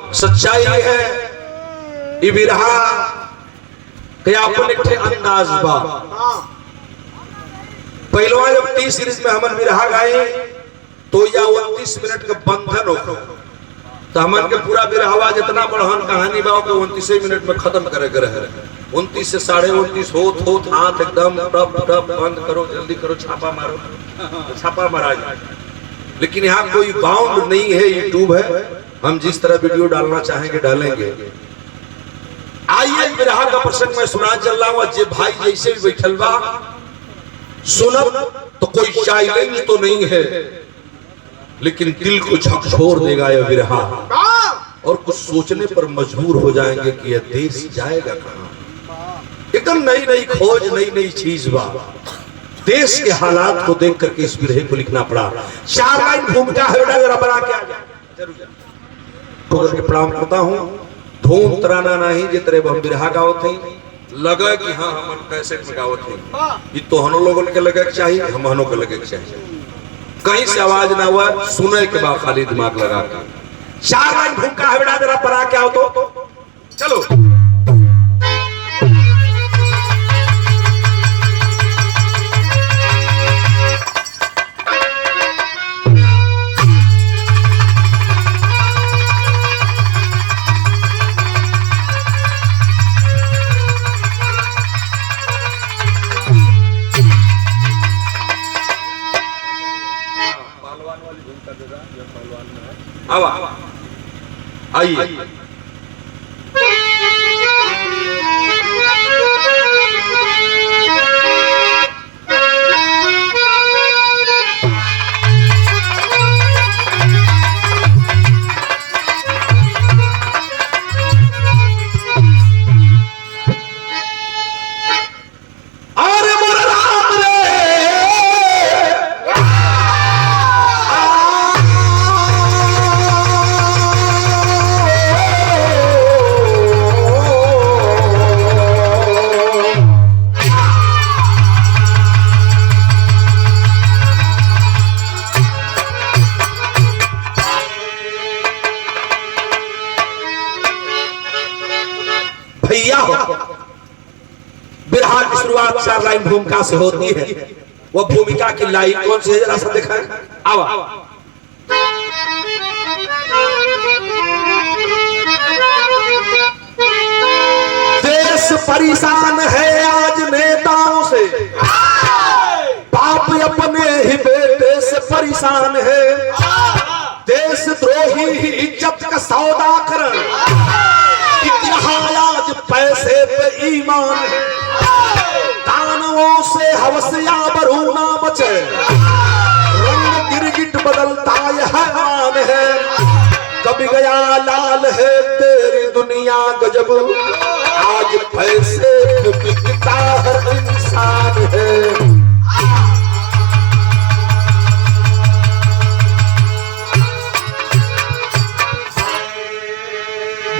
सच्चाई है ये बिरहा के अपन एक अंदाज बा। पहलवा जब 30 सीरीज में हमन बिरहा गाए तो या 29 मिनट का बंधन हो तो हमन के पूरा बिरहवा जितना बढ़न कहानी बा को 29 मिनट में खत्म करे के रहे। 29 से 29.5 होत हाथ एकदम टप टप बंद करो, जल्दी करो, छापा मारो, छापा मारा जाए। लेकिन यहाँ कोई बाउंड नहीं है, यूट्यूब है, हम जिस तरह वीडियो डालना चाहेंगे डालेंगे। आइए बिरहा का प्रसंग मैं सुना चल रहा हूँ। जे भाई जैसे भी बैठल बा सुनब तो कोई चैलेंज तो नहीं है, लेकिन दिल को झकझोर देगा यह बिरहा और कुछ सोचने पर मजबूर हो जाएंगे कि यह देश जाएगा कहाँ। एकदम नई नई खोज, नई नई चीज बा। देश के हालात को देख करके इस बिरहे को लिखना पड़ा। 4 लाइन भूमिका है, अगर बना के आ जाए जरूर के प्रणाम करता हूँ। धूम तराना नहीं जितने हम बिरहा गावत हैं लगा कि हाँ हम कैसेट में गावत हैं, ये तो हम लोगों के लगे चाहिए, हम हनों के लगे चाहिए। कहीं से आवाज ना हुआ, सुने के बाद खाली दिमाग लगा के 4 लाइन भूमिका है बेटा, जरा पढ़ा के आओ तो चलो। आइए भैया हो। बिरहा की शुरुआत 4 लाइन भूमिका से होती है। वो भूमिका की लाइन कौन सी है जरा सा दिखाएं। आवा देश परेशान है आज नेताओं से, बाप अपने ही बेटे से परेशान है। देशद्रोही ही इज्जत का सौदा कर, आज पैसे पे ईमान, दानवों से हवसिया बरूना बचे, रंग गिरगिट बदलता यह हैरान है। कभी गया लाल है तेरी दुनिया गजब, आज पैसे पे बिकता हर इंसान है।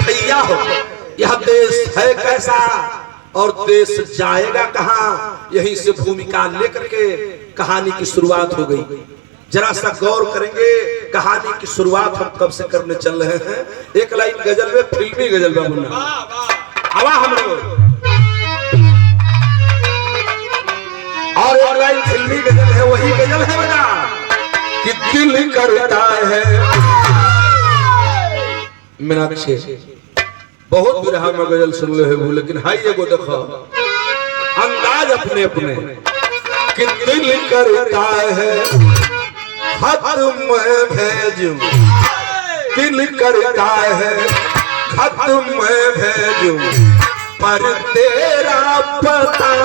भैया हो यह देश है कैसा और देश जाएगा कहां, यहीं से भूमिका लेकर के कहानी की शुरुआत हो गई। जरा सा गौर करेंगे कहानी की शुरुआत हम कब से करने चल रहे हैं। एक लाइन गजल में, फिल्मी गजल में मुन्ना हवा हम और एक लाइन फिल्मी गजल है, वही गजल है बेटा कि दिल करता है। मीनाक्षी बहुत बिरहा में गजल सुन ले है, लेकिन हाई एगो देखो अंदाज अपने अपने कि दिल करता है खत में भेजूं, दिल करता है खत में भेजूं, पर तेरा पता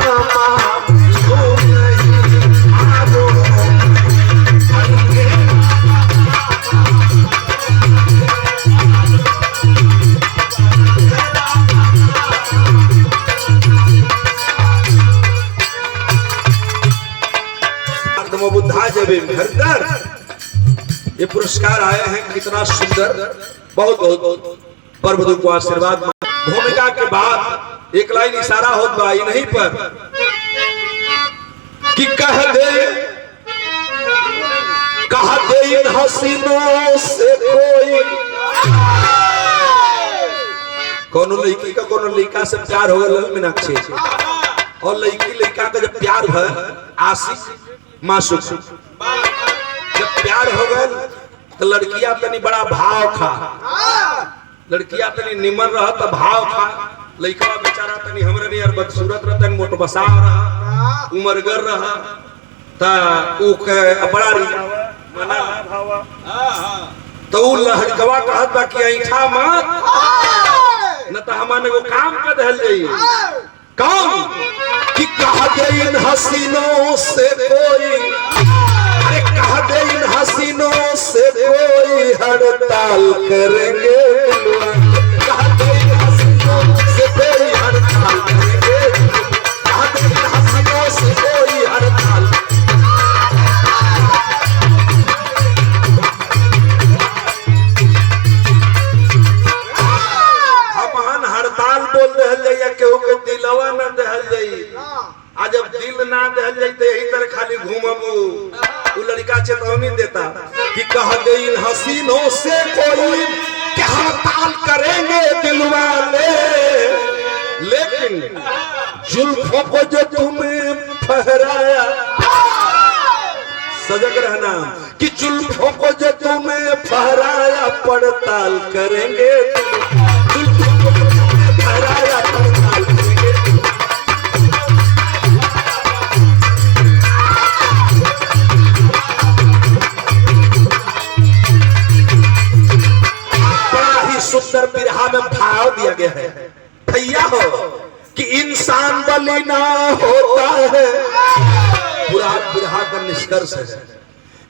बुद्धा जब ये पुरस्कार आए हैं, कितना सुंदर, बहुत बहुत प्रभु को आशीर्वाद। भूमिका के बाद एक लाइन इशारा हो भाई नहीं पर कि कह दे इन हसीनों से कोई कोनो लड़की का कोनो लड़का से प्यार हो गया मीनाक्षी और लड़की लड़का का जब प्यार है आशिक मासूक जब प्यार हो गया तो लड़कियां तनी बड़ा भाव खा लड़कियां तनी निमन रहा तो भाव खा लड़का बेचारा तनी हमरे नहीं यार बदसूरत रहा तनी मोट बसा रहा उमरगर रहा ता ऊ के बड़ा मना भावा तो ऊ लहड़कवा कहत बा कि ऐठा मत न तो हमारे को काम कर दहल जाई काम कि कह दे इन हसीनों से कोई अरे कह दे इन हसीनों से कोई हड़ताल करेंगे कह दे इन हसीनों से कोई हड़ताल करेंगे कह दे इन हसीनों से कोई हड़ताल बोल दहल जाइए केहू के दिलवा न दहल जाई आ जब दिल ना दहल जाई तो यही तरह खाली घूमबू उ लड़का चेतावनी देता कि कह दे इन हसीनों से कोई क्या हड़ताल करेंगे दिल वाले लेकिन जुल्फों को जो तुम्हें फहराया सजग रहना कि जुल्फों को जो तुम्हें फहराया पड़ताल करेंगे सुंदर बिरहा में भाव दिया गया है भैया हो कि इंसान बलि ना होता है पूरा बिरहा का निष्कर्ष है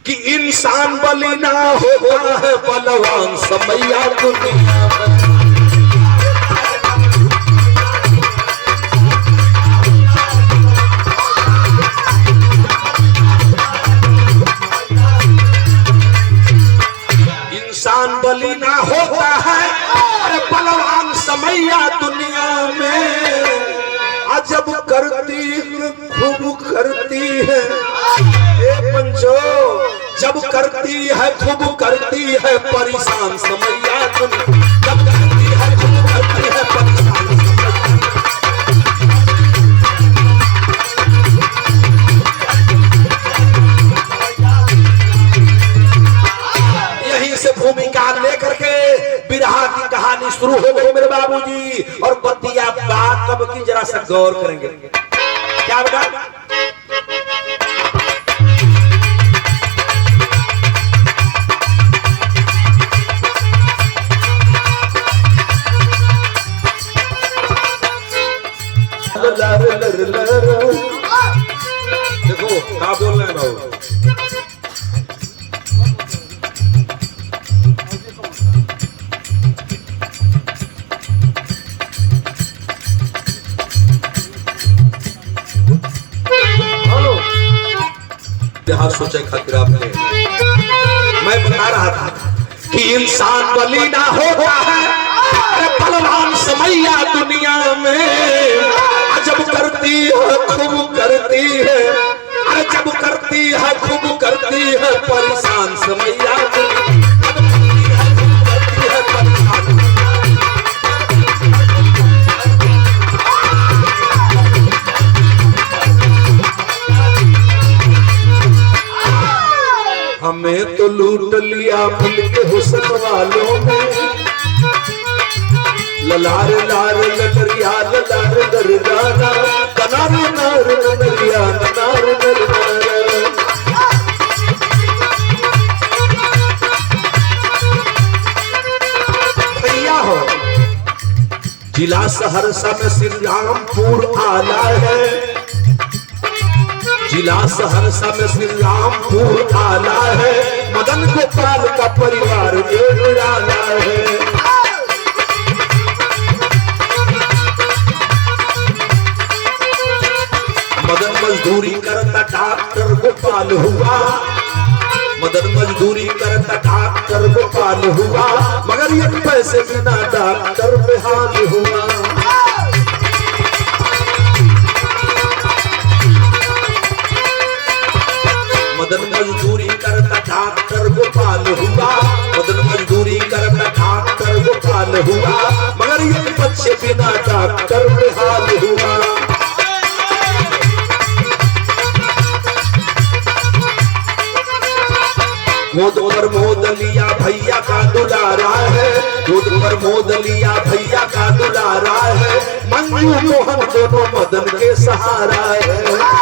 कि इंसान बलि ना होता है बलवान समैया दुनिया में इंसान बलि ना होता है अरे बलवान समैया दुनिया में अजब करती खूब करती है ए पंचो जब करती है खूब करती है परेशान समैया दुनिया जब करती है खूब करती है परेशान भूमिका लेकर के बिरहा की कहानी शुरू हो गई मेरे बाबूजी और बतिया बात कब की जरा सा गौर करेंगे क्या बेटा देखो क्या बोल रहे हैं बाबू सोचे खातिर आपने मैं बता रहा था कि इंसान बलि ना होता है अरे बलवान समैया दुनिया में जब करती है खूब करती है अरे जब करती है खूब करती है परेशान समैया हमें तो लूट लिया फूल के हुस्न वालों ने ललार लार ललरिया ललार दरदाना कनार नार ललरिया नार दरदाना भैया हो जिला सहरसा में श्री रामपुर आला है जिला सहरसा में श्री रामपुर आला है मदन गोपाल का परिवार आला है मदन मजदूरी करता डॉक्टर गोपाल हुआ मदन मजदूरी करता डॉक्टर गोपाल हुआ मगर ये पैसे बिना डॉक्टर बेहाल हुआ मदन मजदूरी करता डॉक्टर गोपाल हुआ मदन मजदूरी करता डॉक्टर गोपाल हाल हुआ, मगर ये बच्चे बिना डॉक्टर बेहाल हुआ। गोद पर मोद लिया भैया का दुलारा है, गोद पर मोद लिया भैया का दुलारा है, मंजू मोहन दोनों मदन के सहारा है।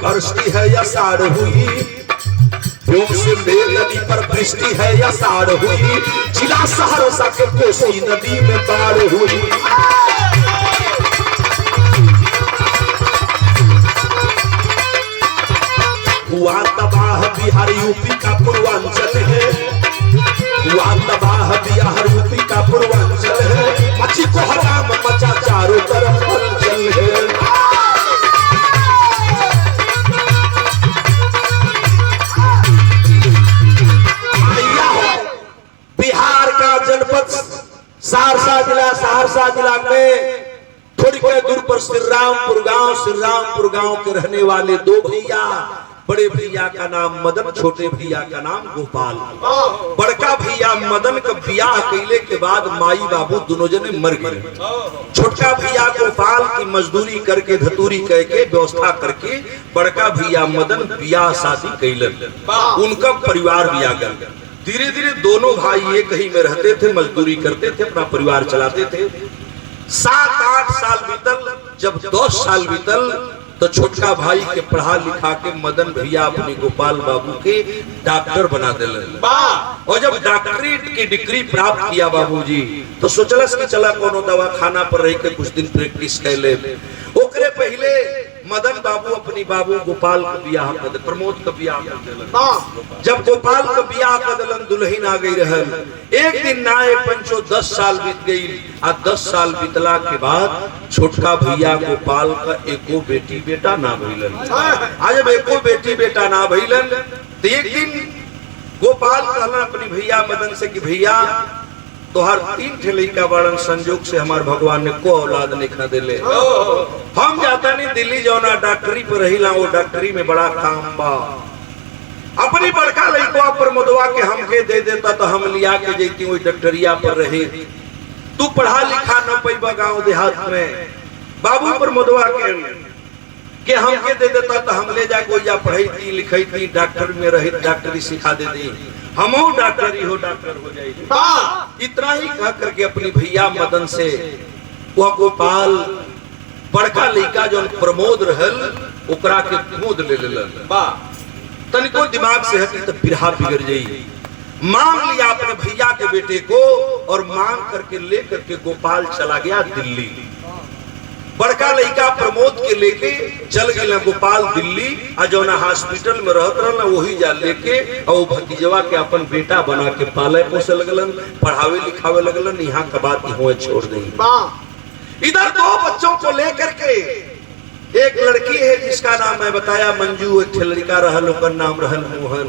वृष्टि है या साड़ हुई, योग से मेलनी पर वृष्टि है या साड़ हुई, जिला सहरसा के कोसी नदी में बाढ़ हुई। हुआ तबाह बिहार यूपी का पूर्वांचल है, हुआ तबाह बिहार यूपी का पूर्वांचल है, मच्छी को हराम मचा चारों तरफ हलचल है। सहरसा जिला में थोड़ी दूर पर श्रीरामपुर गांव के रहने वाले दो भैया, बड़े भैया का नाम मदन, छोटे भैया का नाम गोपाल। बड़का भैया मदन का ब्याह कैले के बाद माई बाबू दोनों जने मर गए। छोटका भैया गोपाल की मजदूरी करके धतूरी कह के व्यवस्था करके बड़का भैया मदन ब्याह शादी कैलन, उनका परिवार भी आ गया। धीरे धीरे दोनों भाई एक ही में रहते थे, मजदूरी करते थे, अपना परिवार चलाते थे। 7-8 साल बीतल, जब 10 साल बीतल तो छोटका भाई के पढ़ा लिखा के मदन भैया अपने गोपाल बाबू के डॉक्टर बना दिलन। और जब डॉक्टरी की डिग्री प्राप्त किया बाबूजी तो सोचलस कि चला कोनो दवा खाना पर रह के कुछ दिन प्रैक्टिस कर ले। ओकरे पहले मदन बाबू अपनी बाबू गोपाल का ब्याह कर दे, प्रमोद का ब्याह कर दिलन। जब गोपाल का ब्याह कर दिलन दुल्हन आ गई रहल। एक दिन ना एक पंचो 10 साल बीत गई। आ 10 साल बीतला के बाद छोटका भैया गोपाल का एको बेटी बेटा ना भइलन। आज जब एको बेटी बेटा ना भइलन तो एक दिन गोपाल कहला अपनी भैया मदन से कि भैया तोहर 3 ठे लड़का बड़न, संजोग से हमार भगवान ने को औलाद लिखा दिले। हम जाता नहीं दिल्ली जौना डॉक्टरी पर रहिला, वो डॉक्टरी में बड़ा काम बा। अपनी बड़का लड़का पर मुदवा के हमके दे देता तो हम लिया के जैती वही डॉक्टरिया पर रहे। तू पढ़ा लिखा न पैबा गाँव देहात में, बाबू पर मुदवा के हमके दे देता तो हम ले जाके या पढ़ाई थी लिखाई थी, डॉक्टर में रही डॉक्टरी सिखा दे दी, हम डॉक्टरी हो डॉक्टर हो जाएगी। इतना ही कह करके अपनी भैया मदन से वह गोपाल बड़का लड़का जो प्रमोद रहल ओकरा के गोद ले लेलन। तनिको दिमाग से हटी तो बिरहा बिगड़ जाई। मांग लिया अपने भैया के बेटे को और मांग करके लेकर के गोपाल चला गया दिल्ली। बड़का लड़का प्रमोद के लेके चल गए गोपाल दिल्ली। आ जौना हॉस्पिटल में रहत रहना वही जा लेके और भतीजवा के अपन बेटा बना के पाले पोसे लगलन, पढ़ावे लिखावे लगलन। यहाँ का बात हुए छोड़ दी। इधर 2 बच्चों को लेकर के एक लड़की है जिसका नाम मैं बताया मंजू, एक लड़का रहल ओकर नाम रहल मोहन।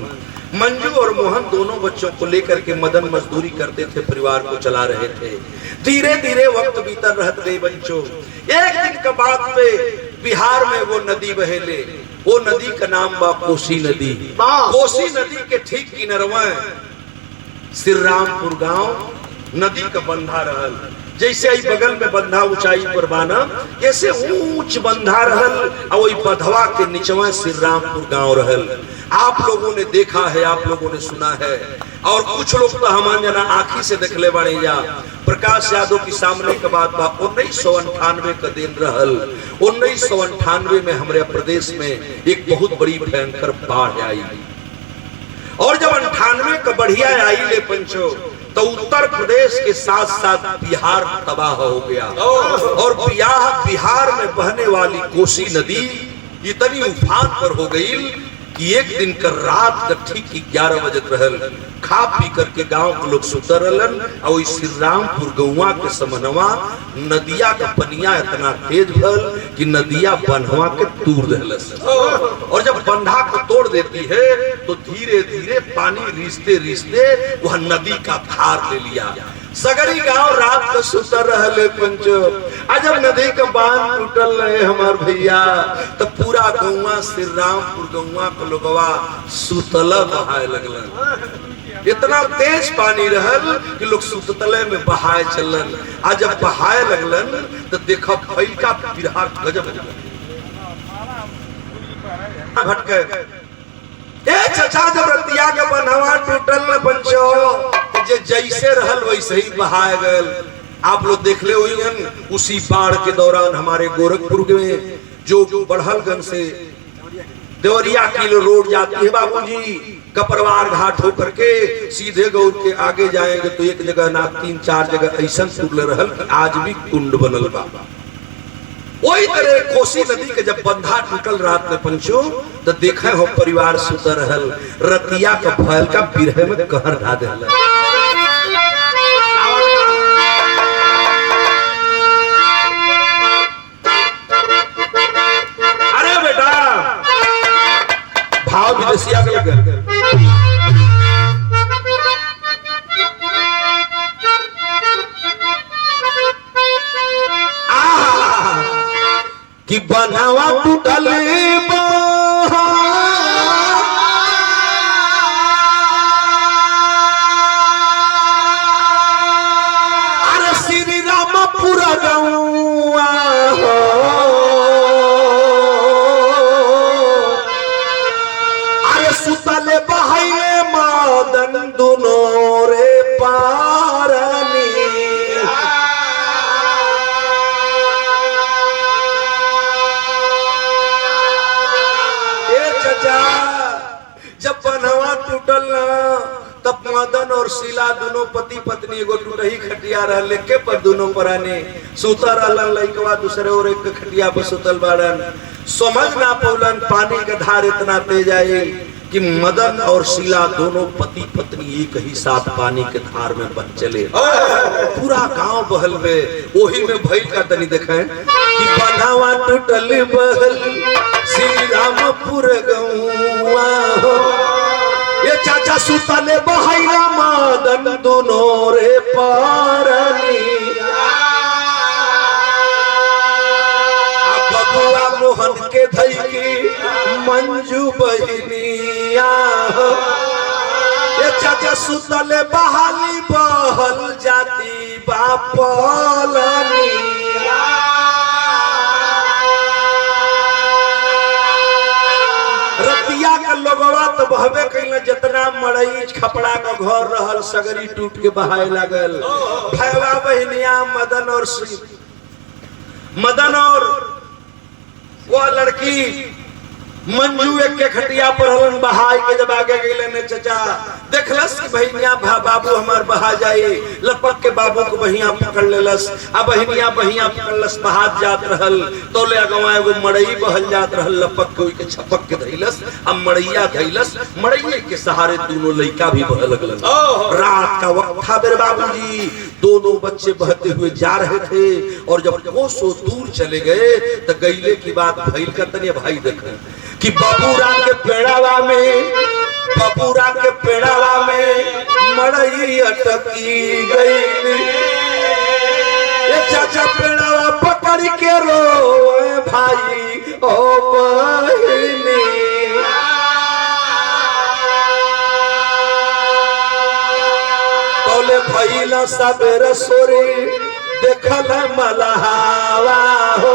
मंजू और मोहन दोनों बच्चों को लेकर के मदन मजदूरी करते थे, परिवार को चला रहे थे। धीरे धीरे वक्त बीतर रहत गई बच्चों। एक दिन का बात पे बिहार में वो नदी बहेले, वो नदी का नाम बा कोसी नदी। कोसी नदी के ठीक किनारवा श्रीरामपुर गांव नदी का बंधा रहल। जैसे ही बगल में बंधा ऊंचाई पर बाना, ऐसे ऊंच बंधा रहल और वही बंधवा के नीचवा श्रीरामपुर गांव रहल। आप लोगों ने देखा है, आप लोगों ने सुना है, और कुछ लोग तो हमान जना आंखी से देखले बड़े जा। प्रकाश यादव की सामने के बाद 1998 का दिन रहल। 1998 में हमारे प्रदेश में एक बहुत बड़ी भयंकर बाढ़ आई। और जब 98 का बढ़िया आई ले पंचो तो उत्तर प्रदेश के साथ साथ बिहार तबाह हो गया। और बिहार में बहने वाली कोसी नदी इतनी उफान पर हो गई कि एक दिन का रात का ठीक 11 बजे रहल। खा पी करके गांव के लोग सुतर रहलन और श्रीरामपुर गौवा के समनवा नदिया का पनिया इतना तेज भल कि नदिया बंधवा के तोड़ देलस। और जब बंधा को तोड़ देती है तो धीरे धीरे पानी रिश्ते रिश्ते वह नदी का धार ले लिया। सगरी गांव रात को सुतर रहले पंचो। जब नदी का बांध टूटल रहे हमार भैया, तो पूरा गौवा श्री रामपुर गौवा को लोगवा सुतला बहाए लगलन। इतना तेज पानी रहल कि लोग सुतले में बहाए चलन। जब बहाए लगलन तो देखा फैल का बिरहा गजब भटके। चचा जब रतिया के बनवा टूटल न पंचो, जे जैसे रहल वैसे ही बहाए गए। आप लोग देख ले हुई उसी बाढ़ के दौरान हमारे गोरखपुर में जो बढ़लगंज से देवरिया किलो रोड जाती है बाबूजी, कपरवार घाट होकर के सीधे गौर के आगे जाएंगे तो एक जगह ना 3-4 जगह ऐसा टूटले रहल कि आज भी कुंड बनल बा। वही तरह कोसी नदी के जब बंधा टूटल रात में पंचो, तो देखे हो परिवार सुतर रहल। रतिया का फैल का बिरहे में कहर ढा देला। अरे बेटा भाव विदेशिया के लगे कि बनावा टूटल अरे श्री रामपुर गौआ अरे सुतले बहाइले मदन दुनो रे पारनी। जब बनवा टूटल ना तब मदन और शीला दोनों पति पत्नी एगो टूटही खटिया रहले के पर दोनों पराने सुता रहलन। लइकवा दूसरे और एक खटिया पर सुतल बाड़न। समझ ना पौलन पानी का धार इतना तेज आई कि मदन और शीला दोनों पति पत्नी एक ही साथ पानी के धार में बच चले। पूरा गांव बहल में वही में भइल का तनी देखे कि बनवा टूटल बहल श्री रामपुर गौआ। ये चाचा सुतले बहाइला मदन दोनों रे पारनी। बबुआ मोहन के धई की मंजू बहिनिया। ये चाचा सुतले बहाली बहल जाती बापलनी। रतिया का लोगवा तो बहबे कइले जितना मड़ई खपड़ा का घर रहल सगरी टूट के बहाए लागल। भैया बहनिया मदन और वो लड़की मंजू एक के खटिया पर हलन बहाई के जब आगे गइले ने चचा देखलस कि भैया बाबू हमार बहा जाई। लपक के बाबू को बहिया पकड़ लेलस। अब बहनिया बहिया पकड़लस बहात जात रहल तो ले गवा एगो मड़ई बहल जात रहल। लपक के छपक के धइलस। अब मड़ैया धइलस, मड़ैये के सहारे दोनों लइका भी बह लगलन। रात का वक्त था मेरे बाबूजी, दोनों बच्चे बहते हुए जा रहे थे और जब कोसों दूर चले गए तो गइले की बात भइल का तनी भाई देखे कि बबूरा के पेड़ावा में मड़ई अटकी गई। ये चाचा पेड़ावा पकड़ के रोए भाई ओ बहिनी। तोले भइला सबेर सोरी देखल मलहावा हो।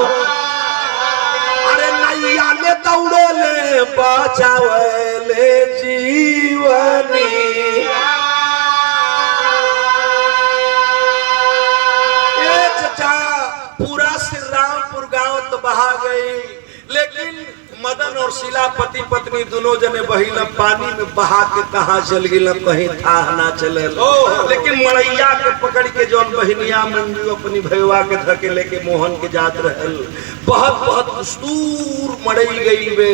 अरे नैया ले दौड़े ले बचावले जीवनी। ये चचा पूरा श्री रामपुर गांव तो बहा गई, लेकिन मदन और शीला पति पत्नी दोनों जने बहिल पानी में बहा के कहा चल गई कहीं था ना चले। लेकिन मड़ैया के पकड़ के जौन बहनिया मंजू अपनी भैया के धके लेके मोहन के जात रहल। बहुत दूर मड़ई गई वे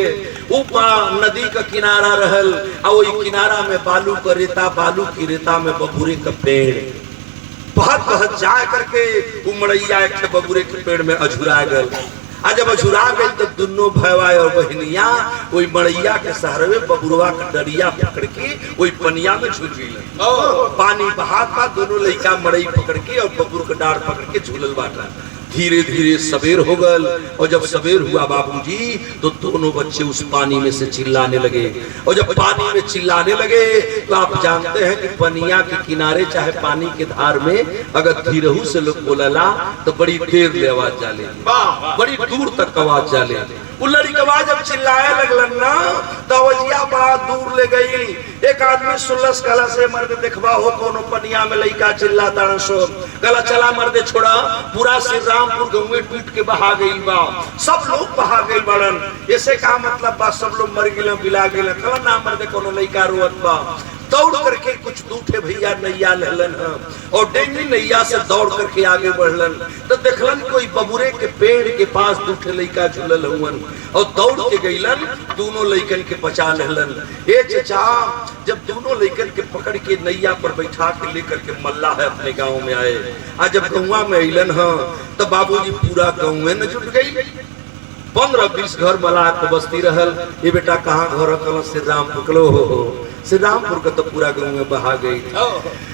ऊपर नदी का किनारा रहल। और वही किनारा में बालू की रेता में बबूरे का पेड़ बहुत जा करके वो मड़ैया एक बबूरे के पेड़ में अझुरा गल। आज जब अझुरा गई तो दोनों भैया और बहनिया वही मड़ैया के सहरवे बबुरवा का डरिया पकड़ के वही पनिया में झूल गई। पानी बहा था, दोनों लड़का मड़ई पकड़ के और बबुर का डार पकड़ के झूलल बाटा। धीरे धीरे सवेर हो गल और जब सवेर हुआ बाबूजी तो दोनों बच्चे उस पानी में से चिल्लाने लगे। और जब पानी में चिल्लाने लगे तो आप जानते हैं कि पनिया के किनारे चाहे पानी के धार में अगर धीरहू से लोग बोलला तो बड़ी देर ले आवाज जाले, बड़ी दूर तक आवाज जाले। वो लड़कवा जब चिल्लाए लगलन ना तो अवजिया बड़ा दूर ले गई। एक आदमी सुलस गला से मर्द देखवा हो कोनो पनिया में लइका चिल्लाता सो गला चला मर्दे छोड़ा। पूरा श्री रामपुर गाँव में टूट के बहा गई बा, सब लोग बहा गई बड़न। ऐसे का मतलब बा सब लोग मर गिल बिला गिल। कला ना मर्दे कोनो लइका रोवत बा। दौड़ करके कुछ दूठे भैया नैया लेलन और डेंगी नैया से दौड़ करके आगे बढ़लन तो देखलन कोई बबुरे के पेड़ के पास दूठे लइका झूलल हुवन और दौड़ के गईलन दोनों लइकन के बचा लेलन। ए चचा जब दोनों लइकन के पकड़ के नैया पर बैठा के लेकर के मल्ला है अपने गांव में आए। आज जब गौवा में अलन तो बाबूजी पूरा गाँव में न जुट गई। 15-20 घर मल्लाह को बस्ती रहल। ये बेटा कहाँ घर कल श्री राम पकड़ो हो श्री रामपुर का तो पूरा गाँव में बहा गई।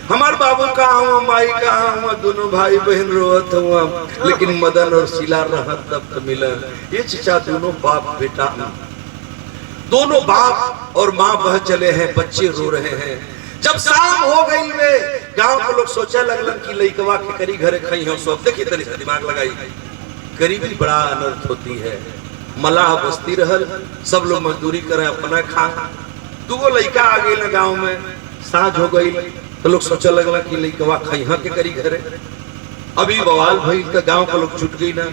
हमार बाबू कहाँ हुआ, माई कहाँ हुआ, दोनों भाई बहन रोत हुआ, लेकिन मदन और शीला रहत तब तो मिला। ये चचा दोनों बाप बेटा, दोनों बाप और माँ बह चले हैं, बच्चे रो रहे हैं। जब शाम हो गई वे गांव के लोग सोचा लगलन कि लइकवा के करी घरे खई हो सब। देखिए तरी से दिमाग लगाई, गरीबी बड़ा अनर्थ होती है। मलाह बस्ती रहल, सब लोग मजदूरी करे अपना खा। दूगो लइका आ गई ना गाँव में, साँझ हो गई तो लोग सोचा लगला कि लइकवा खइहा के करी घरे। अभी बवाल भई तो गाँव के लोग छूट गई ना।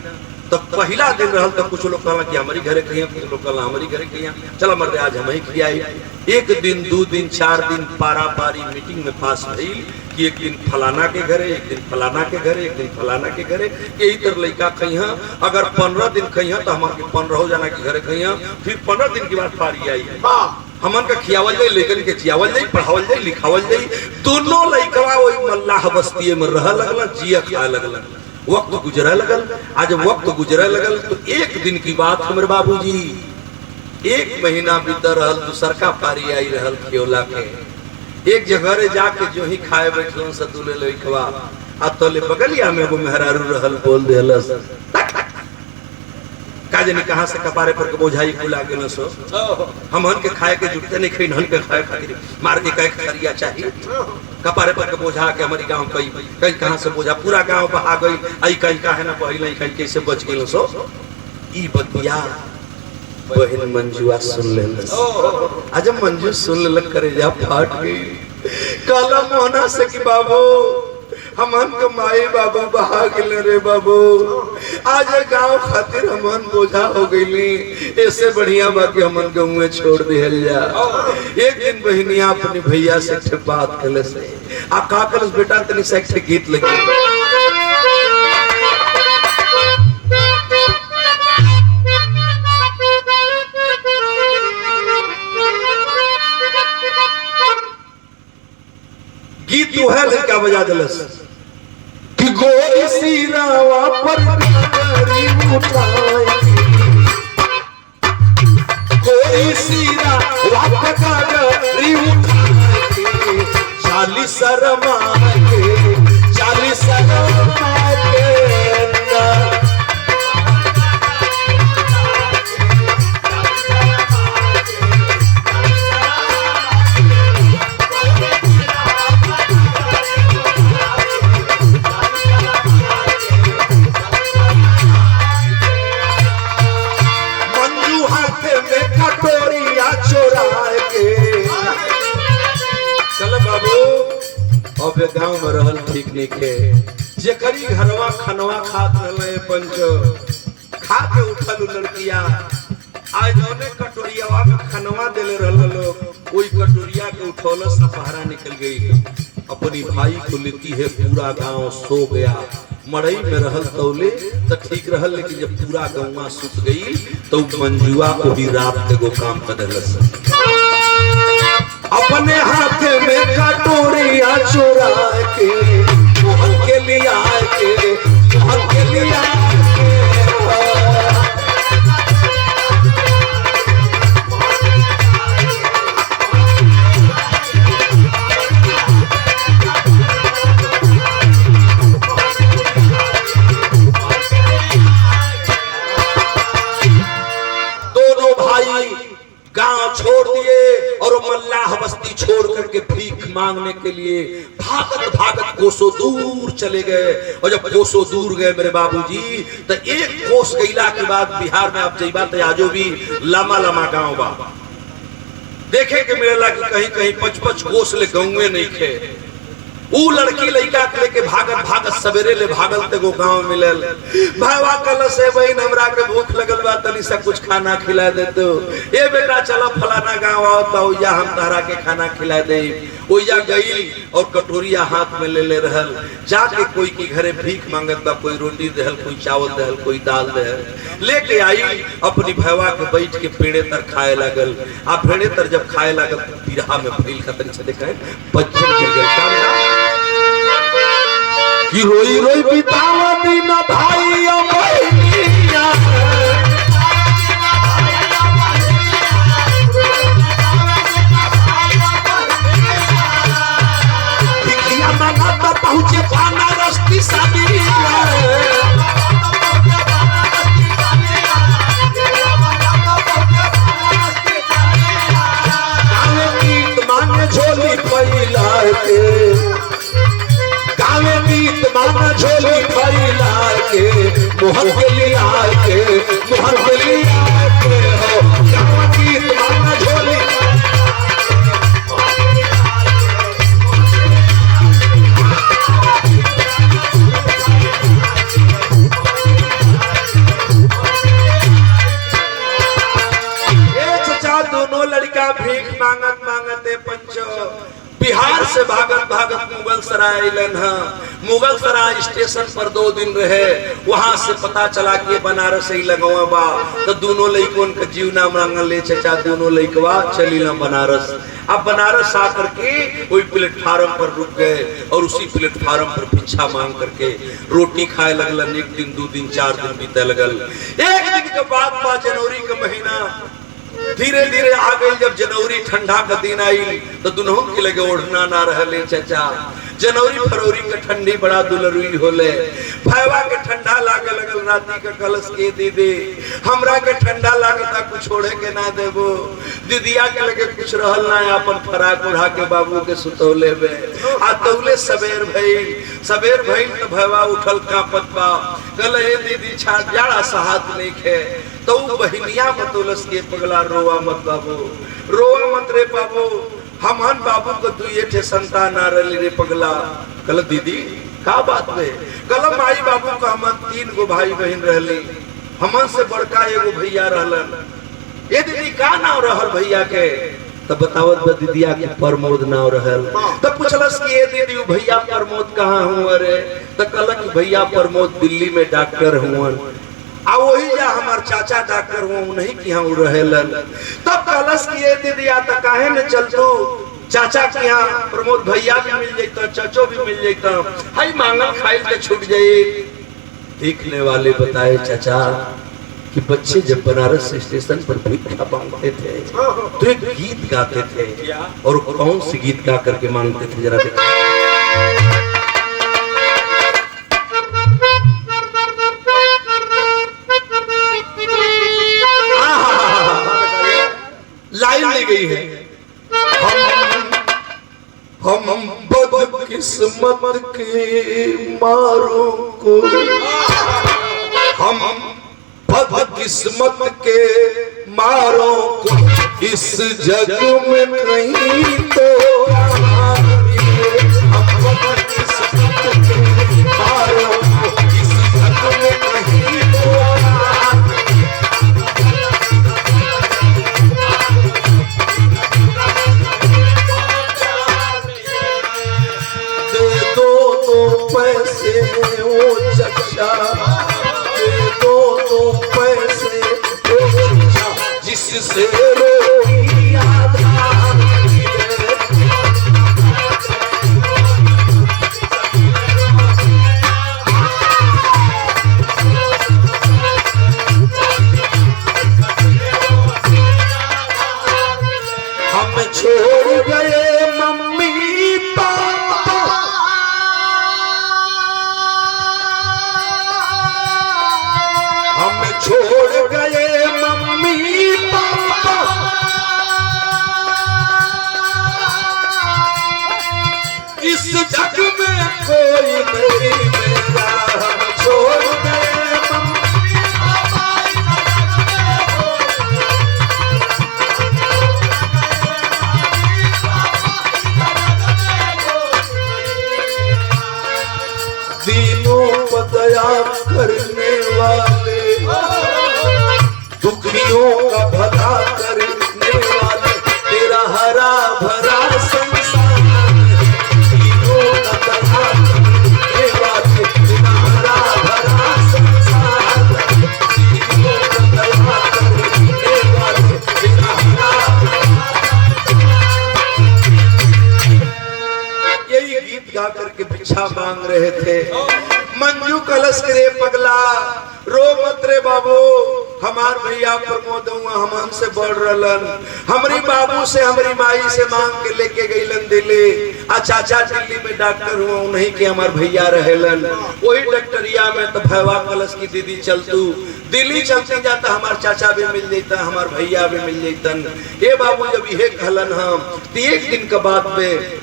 तो पहला दिन रहल तो कुछ लोग कहला कि हमारी घरे खइया, कुछ लोग कहला हमारी घरे खइया। चला मर्दे आज हम ही खियाई। एक दिन 2 दिन 4 दिन पारा पारी मीटिंग में पास भइल कि एक दिन फलाना के घरे, एक दिन फलाना के घरे, एक दिन फलाना के घरे, यही तरह लइका खइहा। अगर 15 दिन खइहा तो हमारे 15 जना के घरे खइहा। फिर 15 दिन के बाद पारी आई। हमन का खियावल जाई, लेकिन के जियावल जाई, पढ़ावल जाई, लिखावल जाई। दोनों लइकवा वही मल्लाह बस्ती में रह लगल, जिया खाए लगल। वक्त गुजरे लगल। आज वक्त गुजरे लगल तो एक दिन की बात हमारे बाबूजी 1 महीना बीता रहल तो सरका पारी आई रहल खियोला के। एक जगह रे जाके जो ही खाए बैठलन से दूले लइकवा आ तोले बगलिया में वो मेहरारू रहल बोल देलस का जानी कहां से कपारे पर के बोझाई खुला के न सो। हमहन के खाए के जुटते नहीं, खइन हन के खाए खातिर मार के कई खरिया चाहिए। कपारे पर के बोझा के हमारी गांव कई कई कहां से बोझा पूरा गांव बहा गई। आई कई का है ना पहिले कई कैसे बच गेल सो। ई बतिया बहन मंजुआ सुन लेलस। आज मंजू सुन लेलक करे जा फाट गई। काला मोहना से कि बाबू हमन के माई बाबू बहा गेले रे बाबू। आज गांव खातिर हमन बोझा हो गईली। ऐसे बढ़िया बाकी हमन गांव में छोड़ दिहल जा। एक दिन बहनिया अपनी भैया से बात कले से आ का कलस बेटा तनी से एक गीत लगी। गीत जो है लड़का बजा दिलस कि गोरी सी रावा पर गरी उठाई, गोरी सी रावा पर गरी उठाई, 40 शर्मा के 40 शर्मा के गांव में रहल ठीक नहीं के। जे करी घरवा खनवा खात रहले पंचो खा के उठल लड़किया। आज जौने कटोरियावा में खनवा देले रहल लोग ओई कटोरिया के उठौलस से पहरा निकल गई। अपनी भाई को लेती है पूरा गांव सो गया। मड़ई में रहल तौले तो ठीक रहल, लेकिन जब पूरा गांव सुत गई तो मंजुआ को भी रात के गो काम कर देलस। अपने हाथ में कटोरिया चुरा के मोहन के लिया के मोहन के लिया के छोड़ करके भीख मांगने के लिए भागत भागत कोसों दूर चले गए। और जब कोसों दूर गए मेरे बाबूजी, तो एक कोस गईला के बाद बिहार में आप जइबा तो आजो भी लमा लमा गांव बा देखे के मिलेला कि कहीं कहीं 5-5 कोस ले गौए नहीं खे। ऊ लड़की लड़का के लेके भागत भागत सवेरे ले भागल ते गो गांव मिलल। भाईवा कल से बहन हमरा के भूख लगल बा, तनी सा कुछ खाना खिला दे तो। ए बेटा चलो फलाना गांव आओ तो ओया हम तहरा के खाना खिला दे। ओया गई और कटोरिया हाथ में ले ले रहल। जाके कोई के घरे भीख मांगत बा, कोई रोटी देहल, कोई चावल देहल, कोई दाल देहल। लेके आई अपनी भैवा के बैठ के पेड़े तर खाए लागल। आ पेड़े तर जब खाए लागल तो बिरहा में फैल खतन से देखा बच्चन गिर गए कि रोई रोई बितावा दिन भाई बहनिया। भिखिया मांगत पहुंचे पाना रस्ती सादिया। गावे गीत मांगे झोली फैला के, गावे गीत मांगे झोली फैला के, मोहन के लिया के, मोहन के लिया के हो। गावे गीत मांगे झोली दोनों लड़का भीख मांगत मांगते पंचो बिहार से भागत भागत मुगल सराय अलन है। मुगल सराय स्टेशन पर 2 दिन रहे। वहां से पता चला कि बनारस ही लगवा बा। तो दोनों लड़कों का जीवना मांगल ले चचा दोनों लड़कवा चली ना बनारस। अब बनारस आकर के वही प्लेटफार्म पर रुक गए और उसी प्लेटफार्म पर भिक्षा मांग करके रोटी खाए लगलन। 1 दिन 2 दिन 4 दिन बीते लगल। एक दिन के बाद जनवरी का महीना धीरे धीरे आ गई। जब जनवरी ठंडा का दिन आई तो दुनों के लगे ओढ़ना ना रहले चचा। जनवरी फरवरी के ठंडी बड़ा दुलरुई होले। भैवा के ठंडा लागे लगल। राती के कलश के दीदी हमरा के ठंडा लागता कुछ छोड़े के ना देबो। दीदिया के लगे कुछ रहल ना अपन फराक उड़ा के बाबू के सुतौले में। आ तौले सवेर भई तो भैवा उठल कांपत बा। कल ए दीदी छा जाड़ा सहात नहीं खे। तो बहनिया मतुलस के पगला रोवा मत बाबू, रोवा मत रे बाबू। हमन बाबू को 2 संतान आ रही रे पगला। कल दीदी का बात में? कल माई बाबू का हमन 3 गो भाई बहन रहली। हमन से बड़का एगो भैया रहलन। ए दीदी का नाम रहल भैया के? तब बतावत बा दीदिया के प्रमोद नाम रहल। तब पूछलस कि ए दीदी वो भैया प्रमोद कहाँ हुआ रे? तो कहला कि भैया प्रमोद दिल्ली में डॉक्टर हुआ। आ वही जा हमार चाचा डॉक्टर हुआ नहीं कि हाँ रहेलन। तब कलश किए दीदिया तो काहे न चलतो चाचा के यहाँ प्रमोद भैया भी मिल जाता, चाचो भी मिल जाता। हाई मांगल खाइल के छूट जाए। देखने वाले बताए चाचा कि बच्चे जब बनारस स्टेशन पर भिक्षा मांगते थे तो एक गीत गाते थे। और कौन सी गीत गा करके मांगते थे जरा देखिए। लाइन ली गई है। हम बदकिस्मत के मारों को, हम बदकिस्मत के मारों को इस जग में कहीं तो हम बदकिस्मत के मारों को इस जग में कहीं तो। पैसे वो चचा दे दो पैसे वो चचा जिससे रोई आधार हम छोड़ गए मम्मी पापा। हम छोड़ गए मम्मी पापा। इस जग में कोई नहीं मेरा, हम छोड़ गए मम्मी पापा इस जग में दीनों पर दया करने वाले, दुखियों का भला करने वाले, तेरा हरा भरा संसार, दीनों का दया करने वाले, तेरा हरा भरा संसार, दीनों का दया करने वाले, तेरा हरा। यही गीत गा करके भिक्षा मांग रहे थे। मंजू कलश करे पगला, रो मत रे बाबू, हमार भैया प्रमोद हम हमसे बढ़ रहलन, हमारी बाबू से हमारी माई से मांग के लेके गईलन दिल्ली, आ चाचा दिल्ली में डॉक्टर हुआ, उन्हीं के हमार भैया रहेलन, वही डॉक्टरिया में तो भैया कलश की दीदी चलतू, दिल्ली चलते जाता हमार चाचा भी मिल जाता, हमार भैया भी मिल जातन। ए बाबू जब ये कहलन हम तो एक दिन के बाद में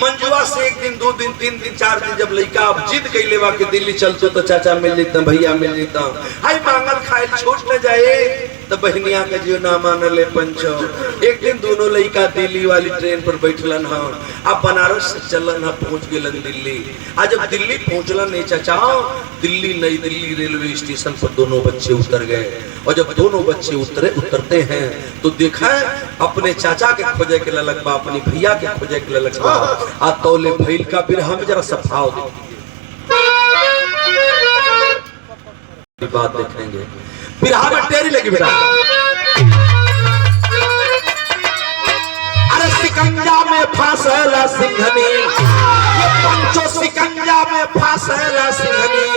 मंजुआ से एक दिन 2 दिन 3 दिन 4 दिन जब लड़का अब जिद कैले बा कि दिल्ली चलतो तो चाचा मिल जाता, भैया मिल जाता, हाय मांगल खाए छोट न जाए तो बहनिया का जो ना मानले पंचो। एक दिन दोनों लड़का दिल्ली वाली ट्रेन पर बैठलन हम, अब बनारस से चलन हम, पहुंच गेलन दिल्ली। आज जब दिल्ली पहुंचलन नहीं चाचा, दिल्ली नई दिल्ली रेलवे स्टेशन पर दोनों बच्चे उतर गए, और जब दोनों बच्चे उतरते हैं तो देखा अपने चाचा के खोजे के ललक बा, अपनी भैया के खोजे के ललक बा, आ तौले भैल का फिर हम जरा सफाव बात देखेंगे, फिर हम टेरी लगी बेटा। अरे सिकंजा में फांसेला सिंहनी, ये पंचो सिकंजा में फांसेला सिंहनी,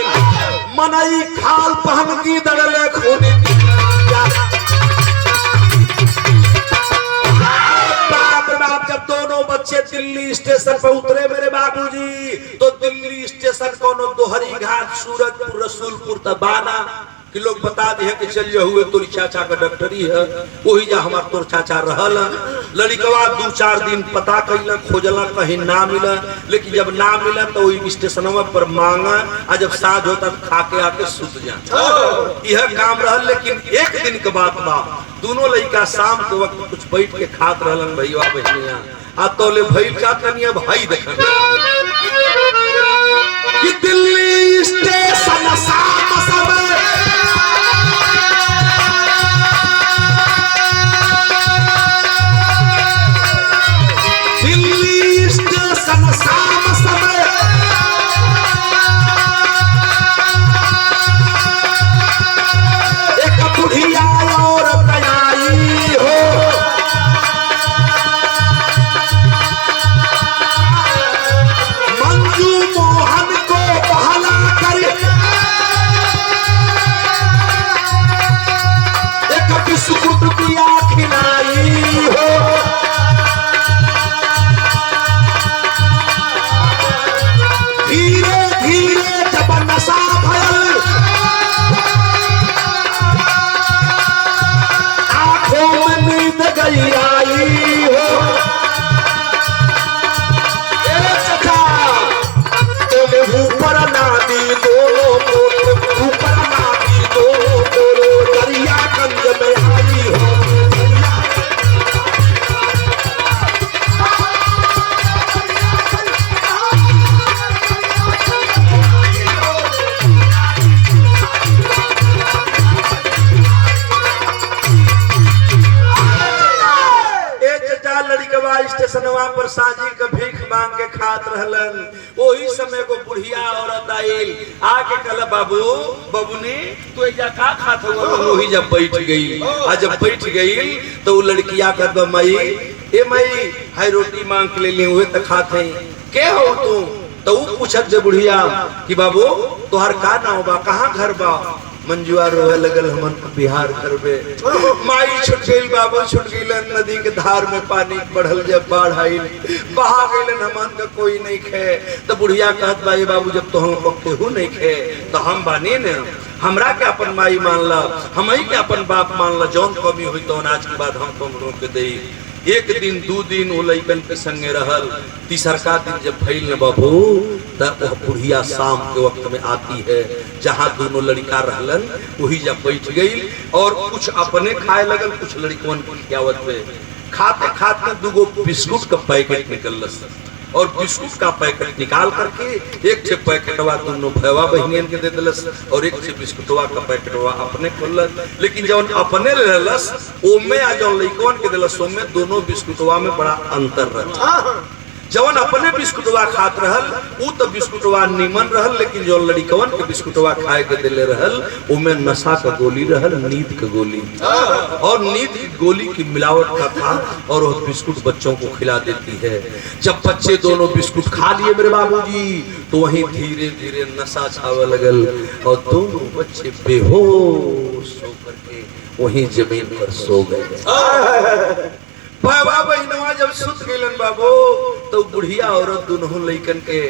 मनई खाल पहन की दड़ले खूनी। जब दोनों बच्चे दिल्ली स्टेशन पर उतरे मेरे बाबूजी, तो दिल्ली स्टेशन कोनो दोहरी घाट, सूरजपुर, रसूलपुर तबाना कि लोग बता दिए कि चलिए हुए तोरी चाचा का डॉक्टरी है, वही जा हमार तोर चाचा रहल। लड़कवा 2-4 दिन पता कैला, खोजला, कहीं ना मिला, लेकिन जब ना मिला तो वही स्टेशन पर मांगा, और जब साँझ होता तो खा के आके सुत जा, यह काम रहल। लेकिन एक दिन के बाद बा, दोनों लड़का शाम के वक्त कुछ बैठ के खात रहलन भैया बहनिया, आ तौले भैल का कनिया भाई देखन कि दिल्ली स्टेशन शाम समय स्टेशनवा पर साजी के भीख मांग के खात रहलन। वही समय को बुढ़िया औरत आइल, आके कहला बाबू बबुनी तू एजा का खात हुआ? वही जब बैठ गई, आ जब बैठ गई तो लड़किया कहत मई ए मई हाय रोटी मांग के ले ली हुए त खात है, के हो तू? तो पूछत जे बुढ़िया कि बाबू तोहर का नाम बा, कहाँ घर बा? मंजुआ रोए लगल हमन बिहार करबे, माई छुट गई, बाबू छुट गईलन, नदी के धार में पानी बढ़ल, जब बाढ़ आइल बहा गईलन, हमन का कोई नहीं खे। तो बुढ़िया कहत बा बाबू जब तो हम केहू नहीं खे तो हम बानी ने, हमरा के अपन माई मान ला, हम ही के अपन बाप मान ला, जौन कमी हुई तो आज के बाद हम तुम रोक दे। एक दिन दू दिन वो लइकन के संगे रहल, तीसरका दिन जब भइल न बाबू तब वह बुढ़िया शाम के वक्त में आती है, जहाँ दोनों लड़का रहलन वही जब बैठ गई और कुछ अपने खाए लगल, कुछ लड़कवन को खियावत पे। खाते खाते दूगो बिस्कुट का पैकेट निकलस और बिस्कुट का पैकेट निकाल करके एक से पैकेटवा दोनों भैया बहनियन के दे दिलस और एक से बिस्कुटवा का पैकेटवा अपने खोलस। लेकिन जब अपने रहलस ओमे आ जौन लइकवन के दिलस ओमे दोनों बिस्कुटवा में बड़ा अंतर रहा। जवन अपने बिस्कुटवा खात रहल उ तो बिस्कुटवा निमन रहल, लेकिन जो लड़कवन के बिस्कुटवा खाए के दिले रहल उमे नशा का गोली रहल, नींद का गोली और नींद की गोली की मिलावट का था और वह बिस्कुट बच्चों को खिला देती है। जब बच्चे दोनों बिस्कुट खा लिए मेरे बाबूजी तो वहीं धीरे धीरे नशा छावे लगल और दोनों बच्चे बेहोश होकर के वहीं जमीन पर सो गए। बाबा बहनवा जब सुत गइलन बाबू तो बुढ़िया औरत दोनों लइकन के